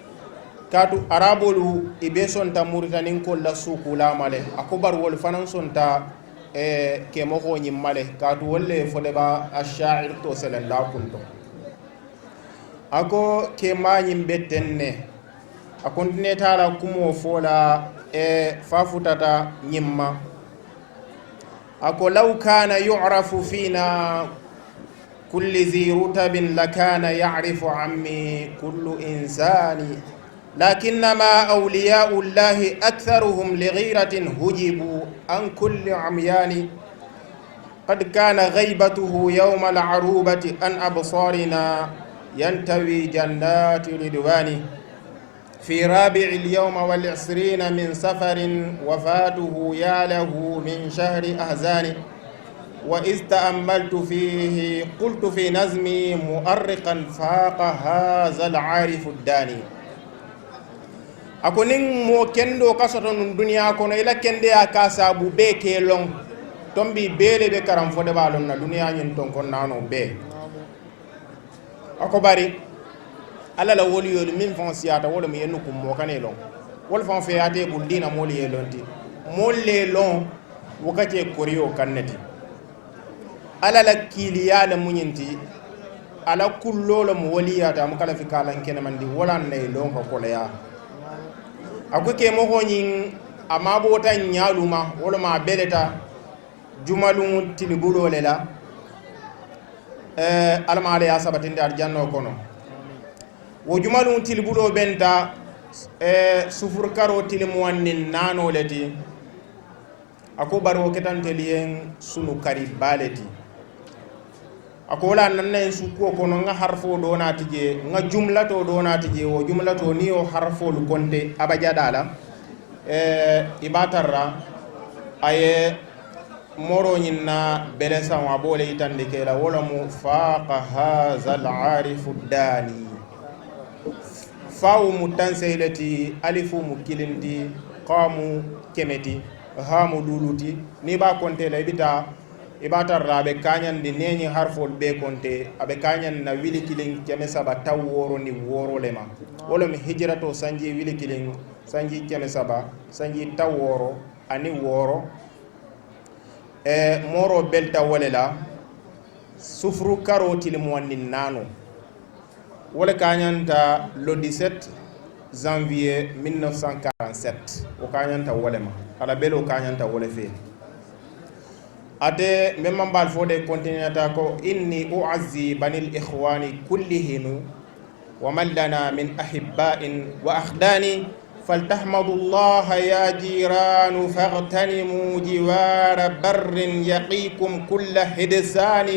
katu arabolu ibe sonta muritani ko la suku la male akobar wol fanan sonta ke mo ko nyimmale katu wolle fode ba ash-sha'ir to selen la kunto ako ke manyim betenne akontine tala kumo fola fafutata nyimma ako law kana yu'rafu fina كل ذي رتب لكان يعرف عمي كل إنسان لكنما أولياء الله أكثرهم لغيرة هجبوا عن كل عميان قد كان غيبته يوم العروبة عن أبصارنا ينتوي جنات رضوان في رابع اليوم والعشرين من سفر وفاته يا له من شهر أحزان وإذ تأملت فيه قلت في نزمي مؤرقا فاق هذا العارف الداني أكونين مو كندو كسرون الدنيا كون إلى كندي أكاسا بوبيكي لون تومبي بيلي بكرام فودي بالون الدنيا ينتون كون نانو بي أكو باري ala la woli yolu min fon siata wala mi yennu kum mo kanelon wol fon feate bul dina moli yelonti molle lon wakati koriyo kannati ala la kiliya la munyinti ala kullolo mo waliyata mo kala fi kalan kene mandi wala nay lon ko kolaya akuke mo honyin amabo tan nyaluma wala ma beleta jumalun tilibulo lela alama ala ya sabatinde arjanno kono wo jumalun tilbuɗo ɓenta sufur karo tilmuwannin nano leti ako bari wo ketanteliyen sunu kari baleti ako wala nanna en sukkuo kono nga harfo ɗo nati je nga jumlato ɗo nati je wo jumlato ni o harfolu konte abajaɗala ibatarra aye moroñin na belesan wa ɓole yitande kela wala mo faqa haza al arifu dani fawu mu tanseyleti alifu mu kilindi qamu kemeti hamu luluti ni ba konte la ibatar rabe kanyan di neni harfol be konte abe kanyan na wili kilin keme saba taw woro ni woro lema wala mi hijrato sanji wili kilin sanji keme saba sanji taw woro ani woro moro belta walela sufru karoti mo wannin nano wala kanyanta le 17 janvier 1947 o kanyanta wolema ala belo kanyanta wole fe ate memma mbal fode continuata ko inni uazzi banil ikhwani kullihim wa man lana min ahibba'in wa akhdani فلتحمدوا الله يا جيران فاغتنموا جوار بر يقيكم كل حدثان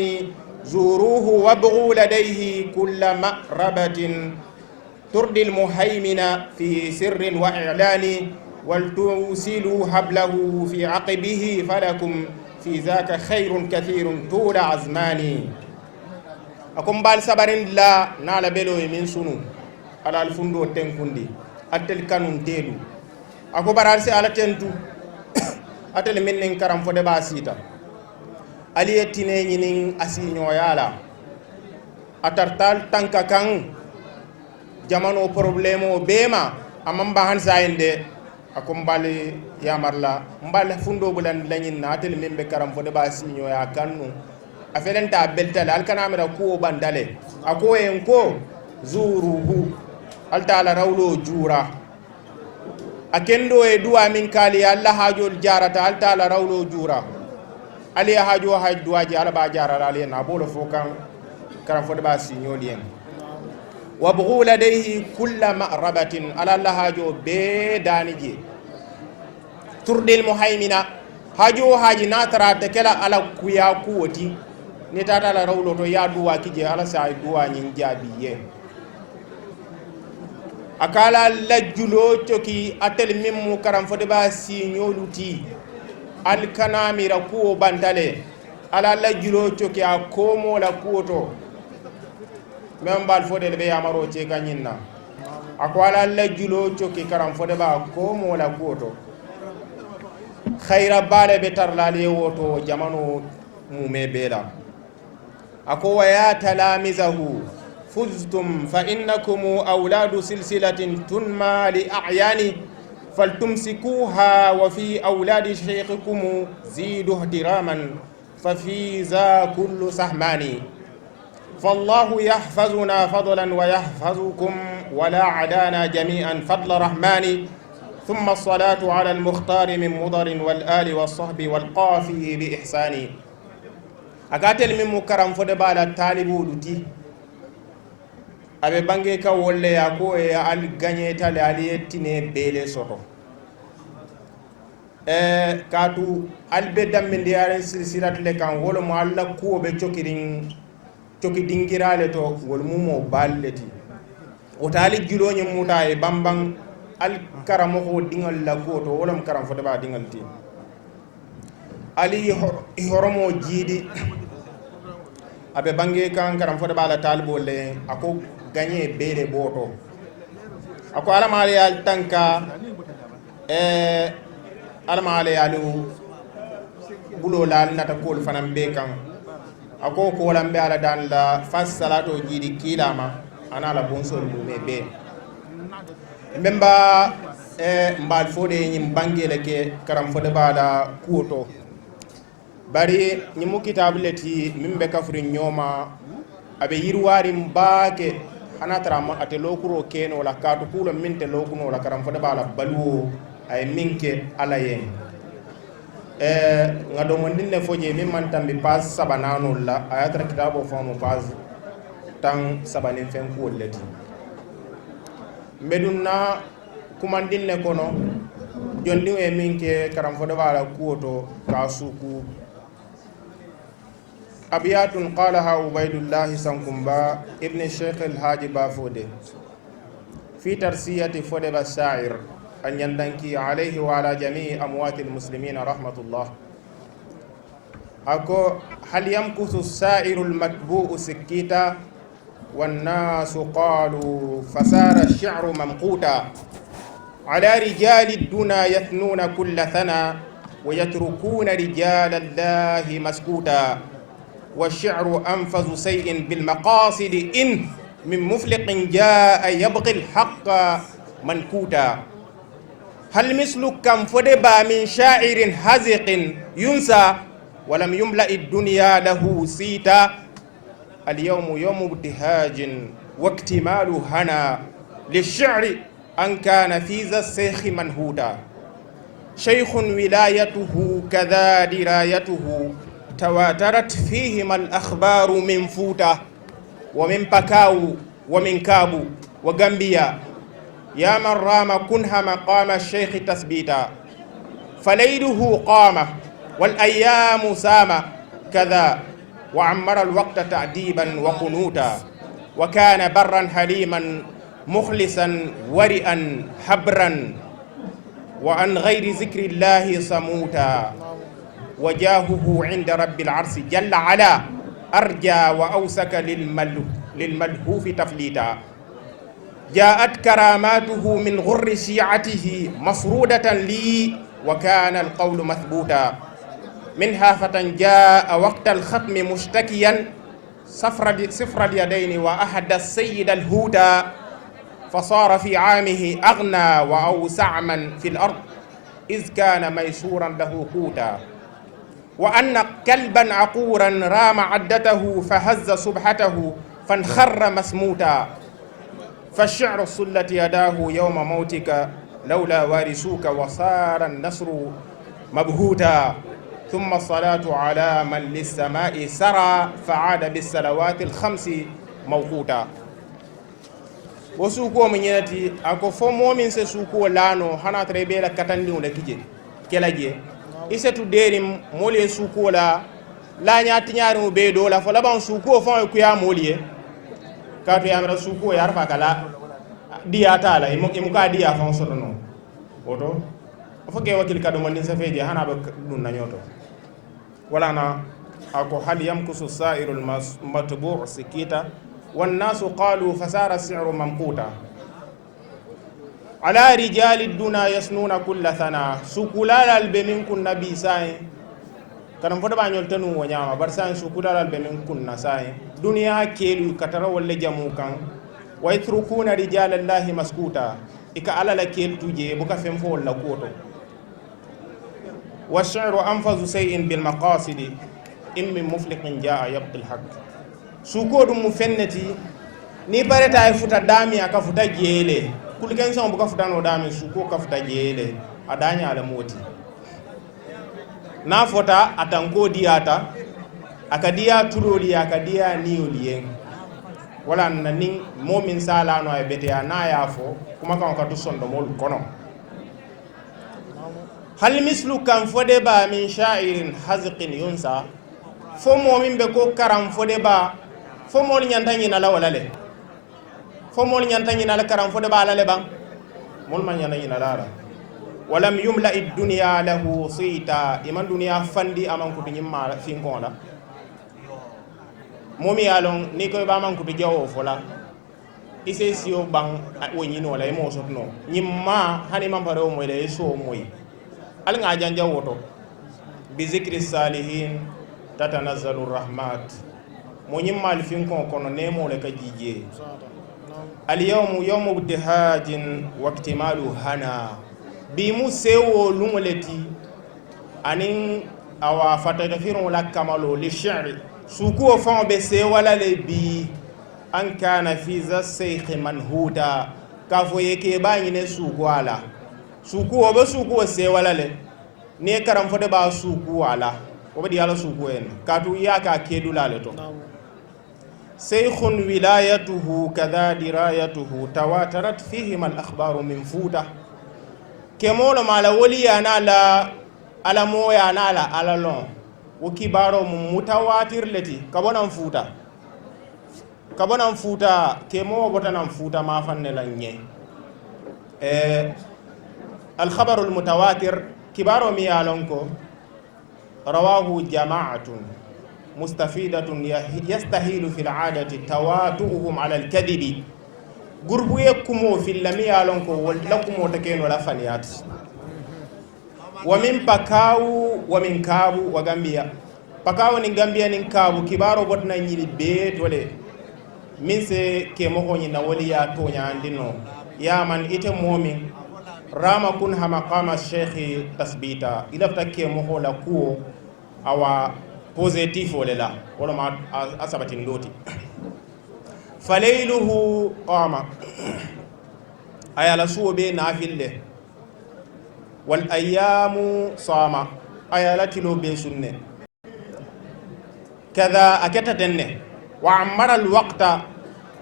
زوروه وابغوا لديه كل مأربة ترضي المهيمن في سر وإعلان ولتوسلوا حبله في عقبه فلكم في ذاك خير كثير طول عزمان أكم بال سبرين لا نال بلو من سنو على الفندو تنكندي أتل كانون تيلو أكو برارسي على تنتو أتل منن كرام فده باسيتا aliye tine ñinin asiñoyala atartal tanka kan jamano problème o bema amamba han sayinde ako mbali yamarla mbali fundo bulan lañin na atel membe karam fode ba siñoya kannu afelenta beltale alkanamira ko bandale ako en ko zuruhu altala rawlo jura akendo e duwa min kali Allah hajol jarata altala rawlo jura ali hajo haj duwaji ala ba jarala ali na bolo fokan karam fode ba signoli en wabghu ladayhi kull ma'rabatin ala Allah hajo be danije turdil muhaymina hajo haji natara tekela ala kuya kuwoti ni tata la rawlo to ya duwa kije ala sa duwa nyin jabiye akala lajjulo coki atel mimmu karam fode ba signoluti alkanamira kuwo bantale ala lajjulo coki a komo la kuwoto men bal fode be yamaro ce kanyinna ako ala lajjulo coki karam fode ba komo la kuwoto khayra bale be tarlale woto jamano mume bela ako waya talamizahu فزتم فإنكم أولاد سلسلة تنمى لأعيان فلتمسكوها وفي أولاد شيخكم زيدوا احتراما ففي ذا كل سهمان فالله يحفظنا فضلا ويحفظكم ولا عدانا جميعا فضل رحمن ثم الصلاة على المختار من مضر والآل والصحب والقافي بإحسان أقاتل من مكرم فدبال الطالب لتي abe bange ka wolle ya ko e al gagneta le ali etine bele soto katu albe damminde yaren silsilat le kan wolo mo alla ko be coki dingirale to wol mumo balleti o tali juloñi muta e bambang al karamo ko dingal la ko to wolom karam fode ba dingal ti ali horomo jiidi abe bange kan karam fode bala talbo le ako gagné bele boto ako alama al tanka alama alu bulo lal nata kol fanam be kan ako ko lambe ala dan la fas salato jiidi kilama ana la bonsol mu be memba mbal fode nyim bangele ke karam fode bala kuoto bari nyimu kitableti mimbe kafri nyoma abe yirwari mbake hana trama ate lokuro keno la katu kulo minte lokuno la karam fode bala balu ay minke ala yen ngado mondinne foje min man tambi pas sabanano la ayatra kitabo fomo pas tan sabanin fen ko leti medunna kumandinne kono jondi e minke karam fode bala kuoto kasuku abiyatun qalaha ubaydullah sankumba ibn sheikh al-haji bafode fi tarsiyati fode ba sha'ir an yandanki alayhi wa ala jami'i amwati al-muslimin rahmatullah ako hal yamkusu as-sa'iru al-matbu'u sikita والناس قالوا فسار الشعر ممقوتا على رجال الدنا يثنون كل ثنا ويتركون رجال الله مسكوتا والشعر أنفذ شيء بالمقاصد إن من مفلق جاء يبغي الحق منكوتا هل مثل كم فدبا من شاعر هزق ينسى ولم يملأ الدنيا له سيتا اليوم يوم ابتهاج واكتمال هنا للشعر أن كان في ذا السيخ منهودا شيخ ولايته كذا درايته تواترت فيهما الأخبار من فوتا ومن بكاو ومن كابو وغامبيا يا من رام كنها مقام الشيخ تثبيتا فليله قام والأيام سام كذا وعمر الوقت تعديبا وقنوتا وكان برا حليما مخلصا ورئا حبرا وعن غير ذكر الله صموتا وجاهه عند رب العرش جل على أرجى وأوسك للملهوف تفليتا جاءت كراماته من غر شيعته مفرودة لي وكان القول مثبوتا منها فتى جاء وقت الختم مشتكيا صفر اليدين وأحد السيد الهودا فصار في عامه أغنى وأوسع من في الأرض إذ كان ميسورا له قوتا وأن كلبا عقورا رام عدته فهز سبحته فانخر مسموتا فالشعر صلت يداه يوم موتك لولا وارثوك وصار النصر مبهوتا ثم الصلاة على من للسماء سرى فعاد بالصلوات الخمس موقوتا وسوكو من ينتي أكو فمو من سوكو لانو حنا تريبيلا كتاندي ولا كيجي كلاجي isetu derim mole suko la ñati ñaari mu be do la fo laban suko fon ko ya moliye ka to yamra suko yar fa kala diya tala imu ka diya fon soto no oto fo ke wakil kado man sa feje hana ba dun na nyoto wala na ako hal yamkusu sa'irul matbu' sikita wan nasu qalu fasara si'ru mamquta على رجال الدنا يسنون كل ثنا سكولا البمن كن نبي ساي كان فدا بانيول تنو ونياما برسان سكولا البمن كن نساي دنيا كيلو كتر ولا جامو كان ويتركون رجال الله مسكوتا إك على لكيل توجي بوكا فيم فول لا كوتو والشعر أنفذ شيء بالمقاصد إن من مفلق جاء يبطل الحق سكود مفنتي ni bareta ay futa dami aka futa jele kulken son buka futa no dami suko ka futa jele adanya ala moti na fota atanko diata akadia tuloli akadia niolien wala nanin momin sala no ay bete na yafo kuma kan ka to sondo mol kono hal mislu kan fode ba min sha'irin hazqin yunsa fo momin be ko karam fode ba fo mol nyantanyi na lawalale fo mol ñanta ñina la karam fo de bala le bang mol man ñana ñina la walam yumla dunya lahu sita iman dunya fandi aman kutu nyimma finkon la momi alon ni ko ba man kutu jawo fola ise siyo bang wonyino la emo sotno nyimma hani man pare o moy le so moy al nga janja woto bi zikri salihin tatanazzalu rahmat mo nyimma al finkon kono nemo le ka jije al yawmu yawmu btihajin wa iktimalu hana bi mu sewo lumoleti anin awa fatata firon la kamalo li shi'ri suku o fon be se wala le bi an kana fi za shaykh manhuda ka fo yake ba nyine suku ala suku o be suku o se wala le ne karam fo de ba suku ala o be yala suku en katu yaka kedula le to shaykhun wilayatuhu kadha dirayatuhu tawatarat fihi al akhbaru min futa kemolo mala woli yana la ala moya na la ala lon wo kibaro mutawatir leti kabonan futa kemo botanan futa ma fanne lanye al khabar al mutawatir kibaro mi yalon ko rawahu jama'atun mustafidatun yastahilu fil adati tawatuhum ala al kadhibi gurbu yekumo fil lam yalon ko wala kumo takeno la faniyat wa min pakawu wa min kabu wa gambia pakawu ni gambia ni kabu kibaro botna nyiri be tole min se ke mo honi na wali ya to nyandino ya man ite momin rama kun ha maqama sheikh tasbita ilafta ke mo hola ko awa positif wala wala ma asabatin doti falayluhu qama ayala suube nafille wal ayyamu sama ayala tilo be sunne kada aketa denne wa amara al waqta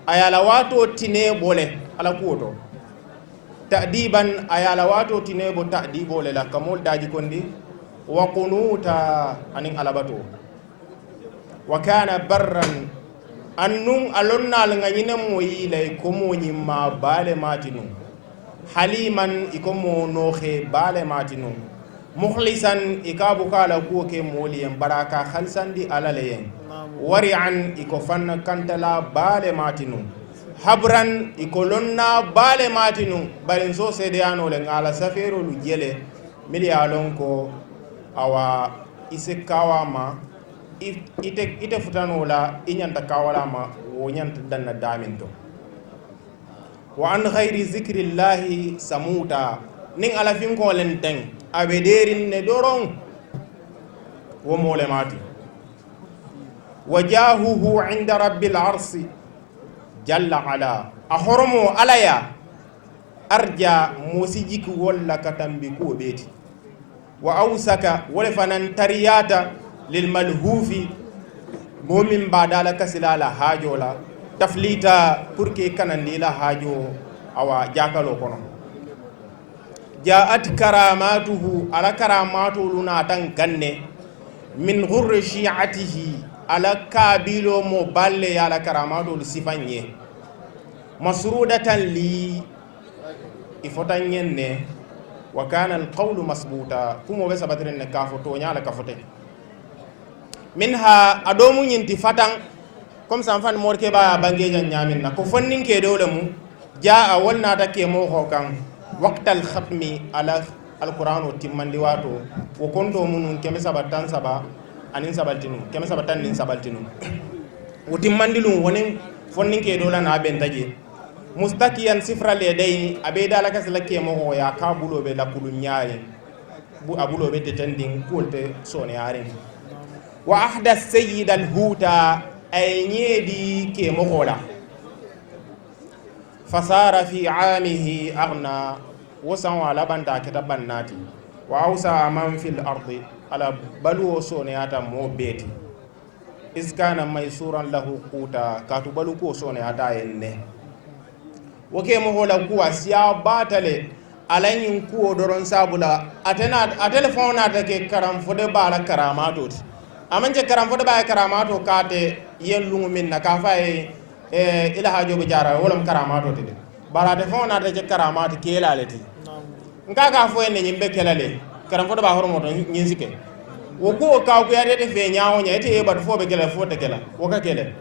ayala wato tine bole ala kuoto ta'diban ayala wato tine bo ta'dibo le la kamol daji kondi wa qunuta anin alabato wa kana barran annun alonna nganyine moyi lay ko monyima bale matinu haliman ikomo noxe bale matinu mukhlisan ikabu kala ko ke moliyen baraka khalsandi alalayen wari'an iko fanna kantala bale matinu habran iko lonna bale matinu barin so sede ano le ngala safero lu jele miliyalon ko awa isekawa ma ite futano la inyanta kawala ma wo nyanta danna daminto wa an ghairi zikrillahi samuta nin ala fin ko len ten abederin ne doron wo mole mati wajahuhu inda rabbil arsi jalla ala ahormo alaya arja musijiki walla katambi ko beti wa ausaka wala fanan tariyata lil malhufi momin badala kasilala hajola taflita pour que kanandila hajo awa jakalo kono jaat karamatuhu ala karamatu luna tan ganne min ghurri shi'atihi ala kabilo mo balle ala karamatu sifanye masrudatan li ifotanyenne wa kana alqawlu masbuta kumo be sabatren ne kafoto nyala kafote minha adomu nyinti fatan comme ça fan morke ba bangeja nyamin na ko fonnin ke dole mu jaa wonna ta ke mo hokan waqtal khatmi ala alquran timmandi wato wo konto munun keme sabatan saba anin sabaltinu keme sabatan nin sabaltinu wo timmandi lum wonin fonnin ke dole na ben taje mustaqiyan sifra le dayni abeda la kasla ke mo ho ya kabulo be la kulun nyaari bu abulo be detending kolte sone yaren wa ahda sayyid al-huta ay nyedi ke mokola fasara fi aamihi aghna wasan wala banda kitaban nati wa ausa man fil ardi ala balu sone ata mo beti iskana maysuran lahu quta katu balu ko sone ata enne woke mokola kuwa siya batale alanyin kuwo doron sabula a telefon na take karam fode bala karamato amanje karam fode bala karamato kate yellungu min na ka fay ila hajo be jara wolam karamato de bara telefon na take karamato kela leti nka ka fo en nyimbe kelale karam fo ba hormo to nyinsike wo ko ka ko yade fe nyaawo nyete e bat fo be kela fo te kela wo ka kele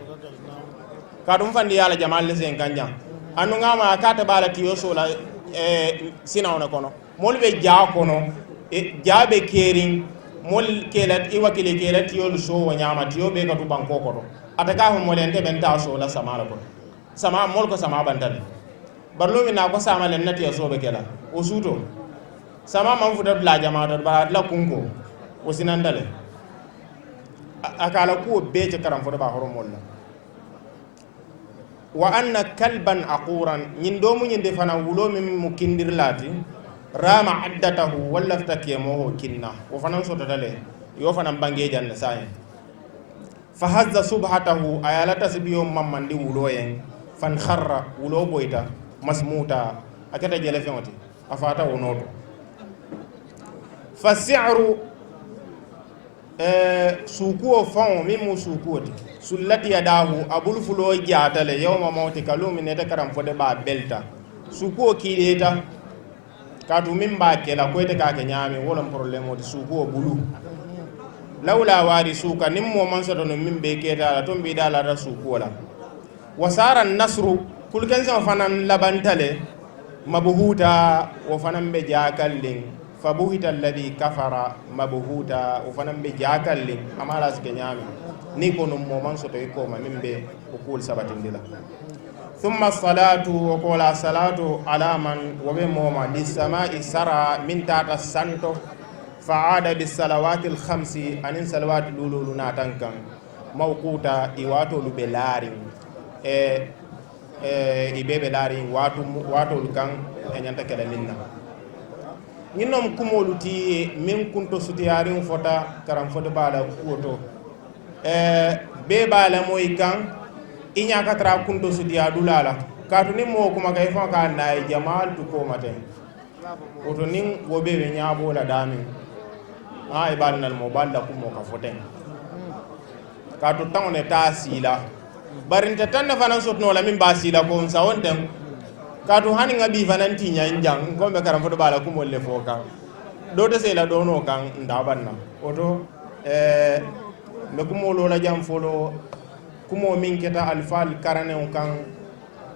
ka dum fandi yalla jamal le sen kanja anu ngama ka ta bala tiyo so la sina ona kono mol be ja kono e jaabe kering mol kelat i wakile kelat tiyo so wo nyama tiyo be ka tu banko ko ataka ho molente ben ta so la samala ko sama mol ko sama bandal barlo mi na ko sama len nati so be kela o suto sama man futa la jamaata ba la kunko o sinandale akala ko be je karam fo ba horomol la wa anna kalban aquran nyin do mu nyinde fana wulo mi mu kindir lati rama addatahu walla ftakemo kinna o fana so dale yo fana bange janna sayen fa hazza subhatahu ayala tasbiyo mamandi wulo yen fan kharra wulo boyta masmuta akata jele fewti afata wonoto fa si'ru sukuo fon mimu sukuoti sullati yadahu abul fulo jatale yawma mawti kalumi neta karam fode ba belta sukuo kideta kadu min ba kela ko ite ka ke nyami wala problème o sukuo bulu lawla wari suka nimmo man soto no min be keta to mbi dala da sukuo la wasara nasru kul kan sama fanan labantale mabuhuta wa fanan be jakallin fabuhita alladhi kafara mabuhuta wa fanan be jakallin amala ske nyami ni ko no mo man soto ko ma min be ko kul sabatindila thumma salatu wa qala salatu ala man wa be moma dis sama'i sara min tata santo fa'ada bis salawati al khamsi anin salawati lululu na tankan mawquta iwato lube larin ibebe larin wato lukan enyanta kala minna ñinom kumolu ti min kunto sutiyarin fota karam fode bala kuoto be bala moy kan inya katra kunto sutiya dulala katu ni mo kuma kay fa ka nay jamal tu ko maten oto nin wo be be nyabo la dami ay balnal mo balla kumo ka foten katu tawne ta sila barinta tan fanan sotno la min ba sila ko sa wontem katu hani ngabi fanan ti nyanjang ko be karam fodo bala kumo le foka do to sela do no kan ndabanna oto me kumo lo la jam folo kumo min keta alfal karane on kan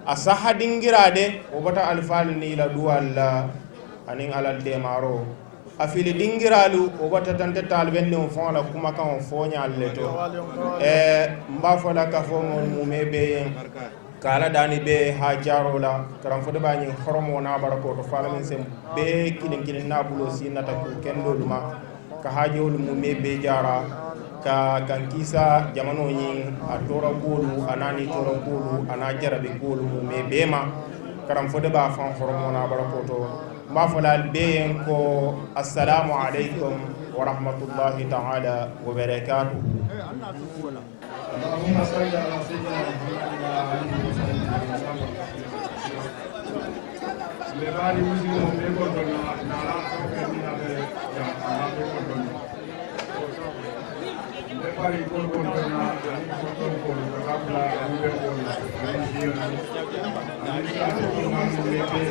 asaha dingirade o bata alfal ni la duwalla anin alal de maro afili dingiralu o bata tante talbende on fon la kuma kan on fonya leto mba fola ka fo mo mebe kala dani be hajaro la karam fo de bani horomo na barako to fala min sem be kilin na bulo sinata ko kendo duma ka hajewul mu mebe jara ka kankisa jamano nyin a tora golu anani tora golu ana jarabe golu me bema karam fode ba fan hormona barakoto ma falal beyen ko assalamu alaikum wa rahmatullahi ta'ala wa barakatuh Allahumma salli ala sayyidina Muhammad wa alihi wa sallam le bari muslim mo be ko na la ko be ni na be ya Allah be ko pari ko ko na ani ko ko ka bla ani be ko ani dio ani ka ko ma ni be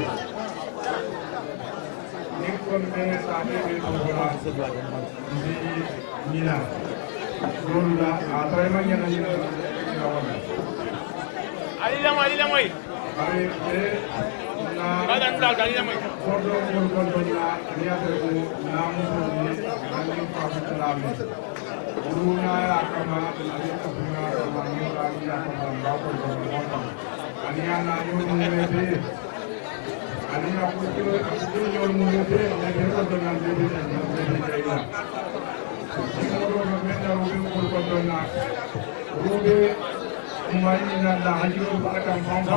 ni ko me sa be be ko la ni mila ronda a tray ma nyana ni ali la moy ari be na badan dal dal la moy ko do na ni ate ko na mo ni ani ko la mi Uruna ya kama alika kuna kama nyura ya kama mbako kwa mwaka Aliana nyuru mwebe Alina kutu nyuru mwebe Nekero dona mwebe Mwebe jaila Nimoro mwenda rube mkuru dona Rube Umarina na hajiru baraka mwamba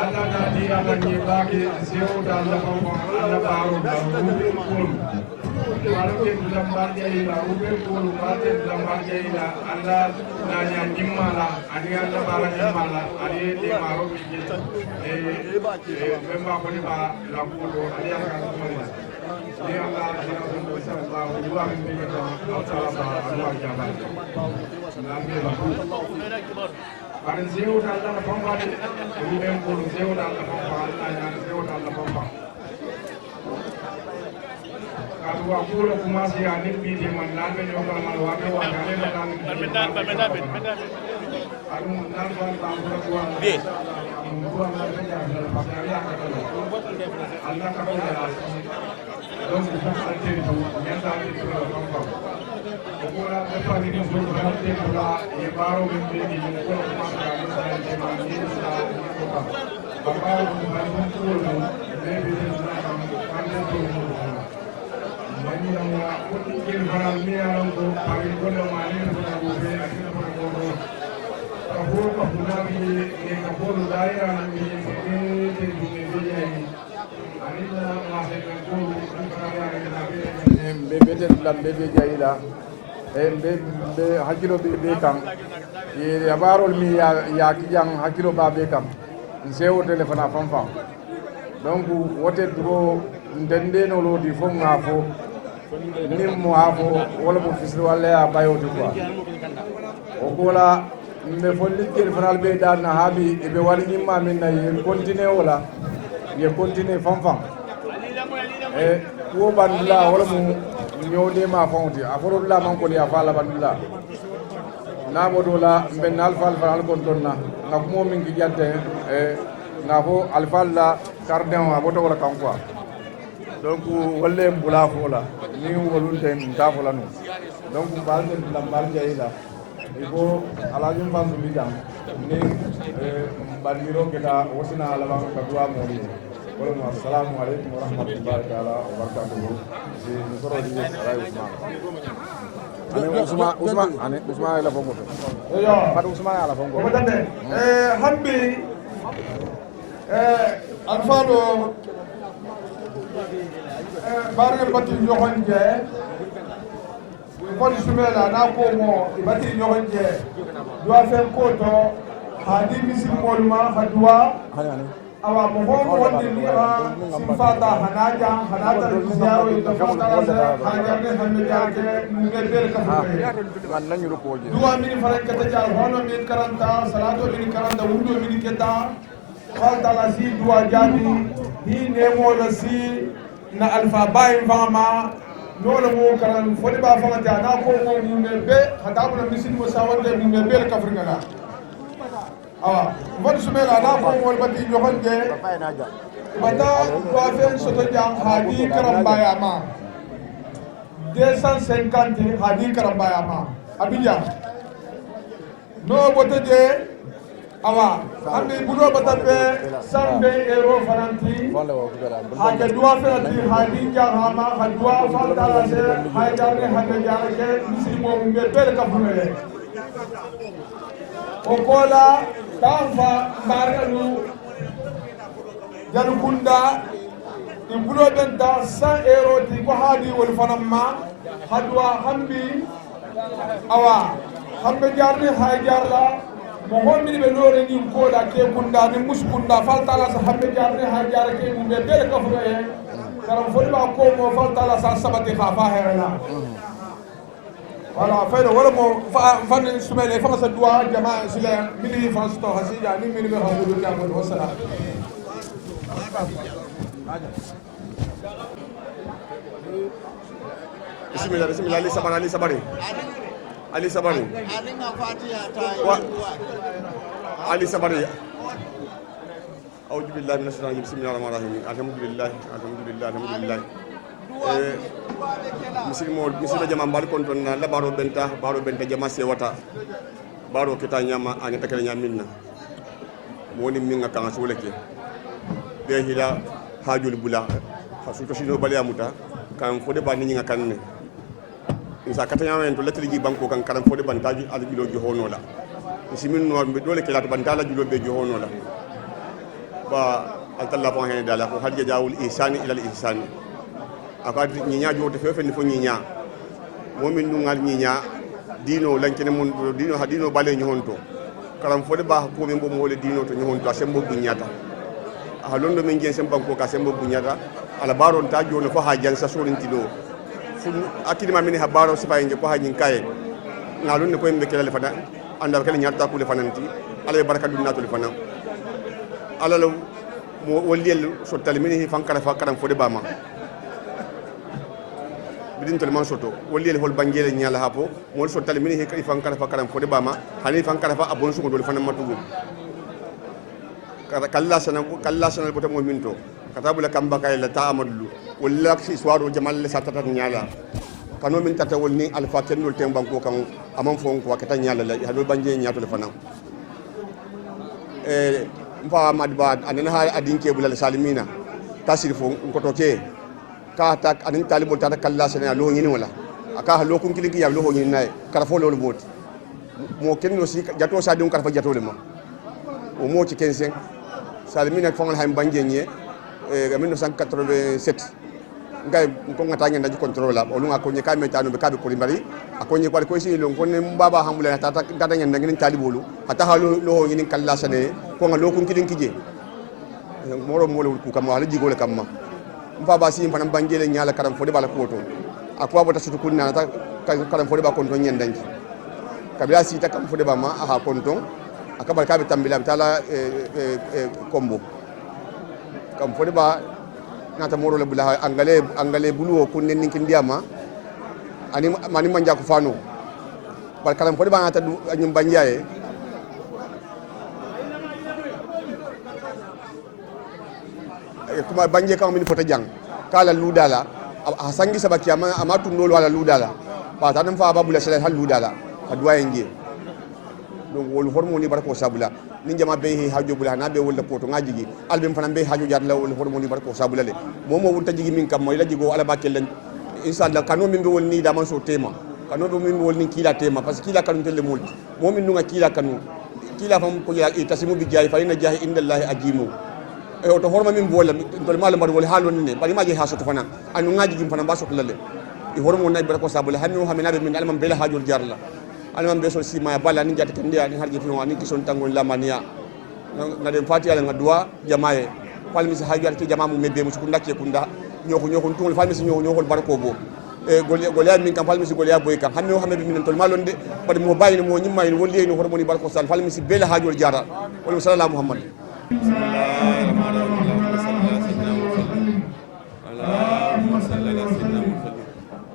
Allah na di ala nyebake Zeo da Allah mwamba Allah baro da rube mkuru Walau dalam baca ila, ubah pun baca dalam baca ila, anda nanya dimana, anda barang dimana, anda di maru bijil, memang kau ni bah laku do, anda akan semua. Dia Allah tidak semua sebab dua minggu itu, Allah bah dua jalan. Nabi laku. Karena zeu dalam pembahasan, ubah pun zeu dalam pembahasan, zeu dalam pembahasan. kaatu waa kuulo commencé a nin ɓiide man naan ɓe ñoo kala man waate waate ale no naan aɗum nan fan ɓamfura duwan duwan man ɓe jaafnal parce que ale yakatalo allah kaɓoyala donc fof alteri to ñandade tura kam kam o kola defani ɗum fof halte kula e ɓaaro men ɓeɗi min kola commencé a misalte ma ninsa ko kam ba ɓaaro ɗum hay ɗum kuwol mum leɓeɗenna kam hande to Mani yang faral ni yang ko pagi ko na mani ko na ube akin ko ko ko ko puna bi ni ko ko dai an ni te ni be ni ani na ma se ko ko para ya ni be be te lan be be jaila be hakilo be kam ye yabarol mi ya kijang hakilo ba be kam nsewo telefone fam fam donc wote dro ndende no lo di fo ngafo ni mo afo wala mo fisri wala ya bayoti quoi o gola me folli kel fanal be dan na habi e be wali ni ma min na ye continue wala ye continue fam fam e wo bandula wala mo nyode ma fonti aforo la man ko ya fala bandula na bodola be nal fal fal kon donna na mo min gi jante e na fo alfal la cardin aboto wala kan quoi donc wolle mbula fola ni wolunte nta fola no donc balde lambal jayila ibo alajum bandu bijam ni bandiro keta wasina alama kadwa mori wala assalamu alaykum wa rahmatullahi ta'ala wa barakatuh si nusoro di Usman ane Usman la fongo yo pat Usman ala fongo ko tande hambi alfado barke bati ñoxon je kon sumela na ko mo bati ñoxon je do faire ko to hadi misil molma hadwa awa mo ho wonde ni sifata hanaja hanata ziyaro ito fata hajarne hambe jaake ngel ka man nañu ro ko je duwa min faran kata ja hono min karanta salato min karanta wundo min keta falta la si duwa jabi ni nemo la si na alfa bayin fama nola mo karan fodi ba fama ta na ko mo mu be hadabu na misin mo sawande mu be ka fringala awa mon sumela na ko mo bati joxon je bata ko fen soto jang hadi karambaya ma 250 hadi karambaya ma abidjan no bote je awa ambi budo batabe sambe euro faranti hake dua faranti hadi jahama hadua faldala se haydane hade jarake muslimo mbe bel kafule okola tamfa marelu jalukunda ibudo benta 100 euro ti ko hadi wol fanamma hadua hambi awa hambe jarne hayjarla mo hommini ɓe loore ni kooɗa ke kunda ni muskunda faltala sa hamɓe jarne ha jara ke mum ɓe bele kafuɗo e karam foɗima komo faltala sa saɓati ha fa herena voilà fayno wala mo fanni sumene fama sa duwa jama sila mini france to ha sija ni mini ɓe hamudu ñamoɗo wassalam bismillah bismillah ali sabari Ali Sabari. Ali Sabari. A'udzu billahi minasyaitonir rajim. Bismillahirrahmanirrahim. Alhamdulillah. Misil jama mbal konton na la baro benta jama sewata. Baro kita nyama anya takale nyaminna. Moni minga kan suleke. Be hila hajul bula. Fasuto sino baliamuta kan fode bani nyinga kanne. Isa katanya en to letri ji banko kan karam fode bantaji al bilo ji hono la simin no be dole kala to bantala ji be ji hono la ba altalla fon hen dala ko hajja jawul ihsani ila al ihsani akadi nyinya jote fefe ni fo nyinya momin nu ngal nyinya dino lankene mun dino hadino bale ni honto karam fode ba ko be mbom wole dino to ni honto sembo bunyata a londo men gen sembo ko ka sembo bunyata ala baron ta jono fo hajjan sa sorintino akili mamini habaro sifa nge ko hajin kaye ngalun ne ko yimbe kelale fana anda kala nyarta ko le fananti ala baraka dunna to le fana ala lo mo woliyel so talimini fankara fakaram fo de bama bidin tol man soto wolli el hol bangele nyala hapo mol sotale min he kay fan kala fa karam fode bama hani fan kala fa abon sugo dol fanam matugo kala sana bota mo minto katabula kamba kay la ta'amadu walla si swaro jamal le satata nyala kano min tata wolni alfa kenol tem banko kan amam fon ko kata nyala la hado banje nyato le fanam mfa madba anana ha adinke bulal salimina tasir fo ngoto ke ka ta anin talibol ta kala sana lo ngini wala aka lo kun kiliki ya lo ngini nay kara fo lo bot mo kenno si jato sa dum kara fa jato le ma o mo ci 15 salimina fongal hay banje nye 1987 ngay ko ngata ngenda ji control la o lunga ko nye kame tanu be kabe ko limbari akonye kwa ko si lo ngone mbaba hamula tata dada ngenda ngin talibolu ata halu lo ngini kala sane ko ngalo kun kiliki je moro molo ku kam wala jigole kam ma mfa ba si fanam bangele nyala karam fode bala koto akwa bota sutu kunna ta karam fode ba konto nyendanki kabila si ta kam fode ba ma aha konto akabal kabe tambila tala kombo kam fode ba nata moro le bula angale bulu ko nen ninki ndiama ani mani manja ko fano bal karam fode ba ngata nyum banjaye kuma banje kam min fota jang kala ludala hasangi sabaki ama tundolo wala ludala pa tanam fa babula sala hal ludala adwa ngi donc wol hormoni barko sabula ni jama be hajo bula na be wol poto ngajigi albem fana be hajo jarla wol hormoni barko sabula le momo wulta jigi min kam moy la jigo ala bakel inshallah kanu min be wol ni da man so tema kanu do min wol ni kila tema parce que kila kanu telle multi momin nunga kila kanu kila fam ko ya itasimu bi jahi fa inna jahi indallahi ajimu e to horma min bola to mal mar wol halon ne bari ma je haso to fana anu ngaji gim fana baso to lalle e hormo nay barko sabula hanno hamina be min alman bela hajol jarla alman be so si ma bala ni jata kendia ni harje fino ani kison tangol lamania ngade fati ala ngadua jamaaye falmi si hajol ki jamaa mu mebbe mu kunda ke kunda nyoko tungol falmi si nyoko barko bo e golia min kam falmi si golia boy kam hanno hambe min tol malonde bari mo bayni mo nyimma ni wolli ni hormo ni barko sal falmi si bela hajol jara wal sallallahu muhammad اللهم صل على سيدنا محمد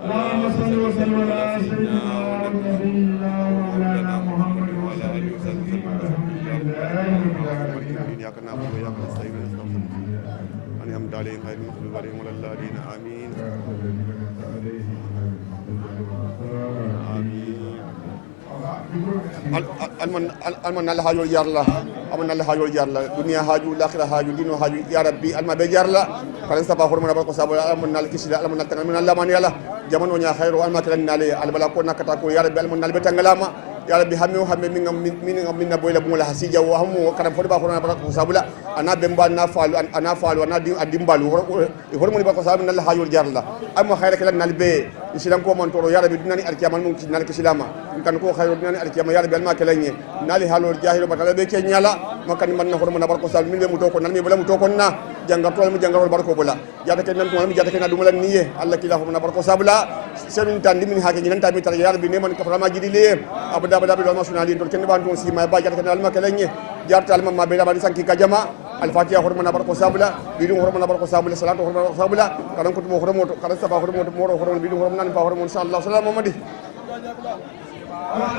اللهم صل وسلم على سيدنا محمد وعلى اله وصحبه اياك نعبد واياك نستعين انعمت عليهم غير المغضوب عليهم ولا الضالين امين alman Allah hajol yarla aman Allah hajol yarla dunia haju akhirah haju dino haju ya rabbi alma be yarla kala saba hormona barko sabo alman nal kisila alman nal tangal Allah man yalla jamano nya khairu alma kala nale albala ko nakata ko ya rabbi alman nal be tangalama ya rabbi hamme min na boyla bumula hasija wa hamu kana fodi ba hormona barko sabula ana bemba na falu ana dimbalu hormoni barko sabo nal hajol yarla amma khaira kala nal be isilam ko man toro ya rabbi dunani alkiyamal mum nal kisilama kan ko khairu dunani alkiyama ya rabbi alma kala nye nali halol jahilo batala be ke nyala makani man na hormona barko sabo min be muto ko nan mi bala muto ko na jangatol mi jangatol barko bola jata ken nan ko mi jata ken na dumala niye Allah kila hormona barko sabula semin tan dimin haake nyi nan ta mi tar ya rabbi ne man ka fama jidi le abada bi lo masunali dol ken ban ton si ma ba jata ken alma kala nye jarta alma ma be da ban sanki ka jama al fatiha hormona barko sabula bidu hormona barko sabula salatu hormona barko sabula kadan ko mo hormo kadan saba hormo mo hormo bidu hormona nan ba hormo inshallah salamu mamadi Allah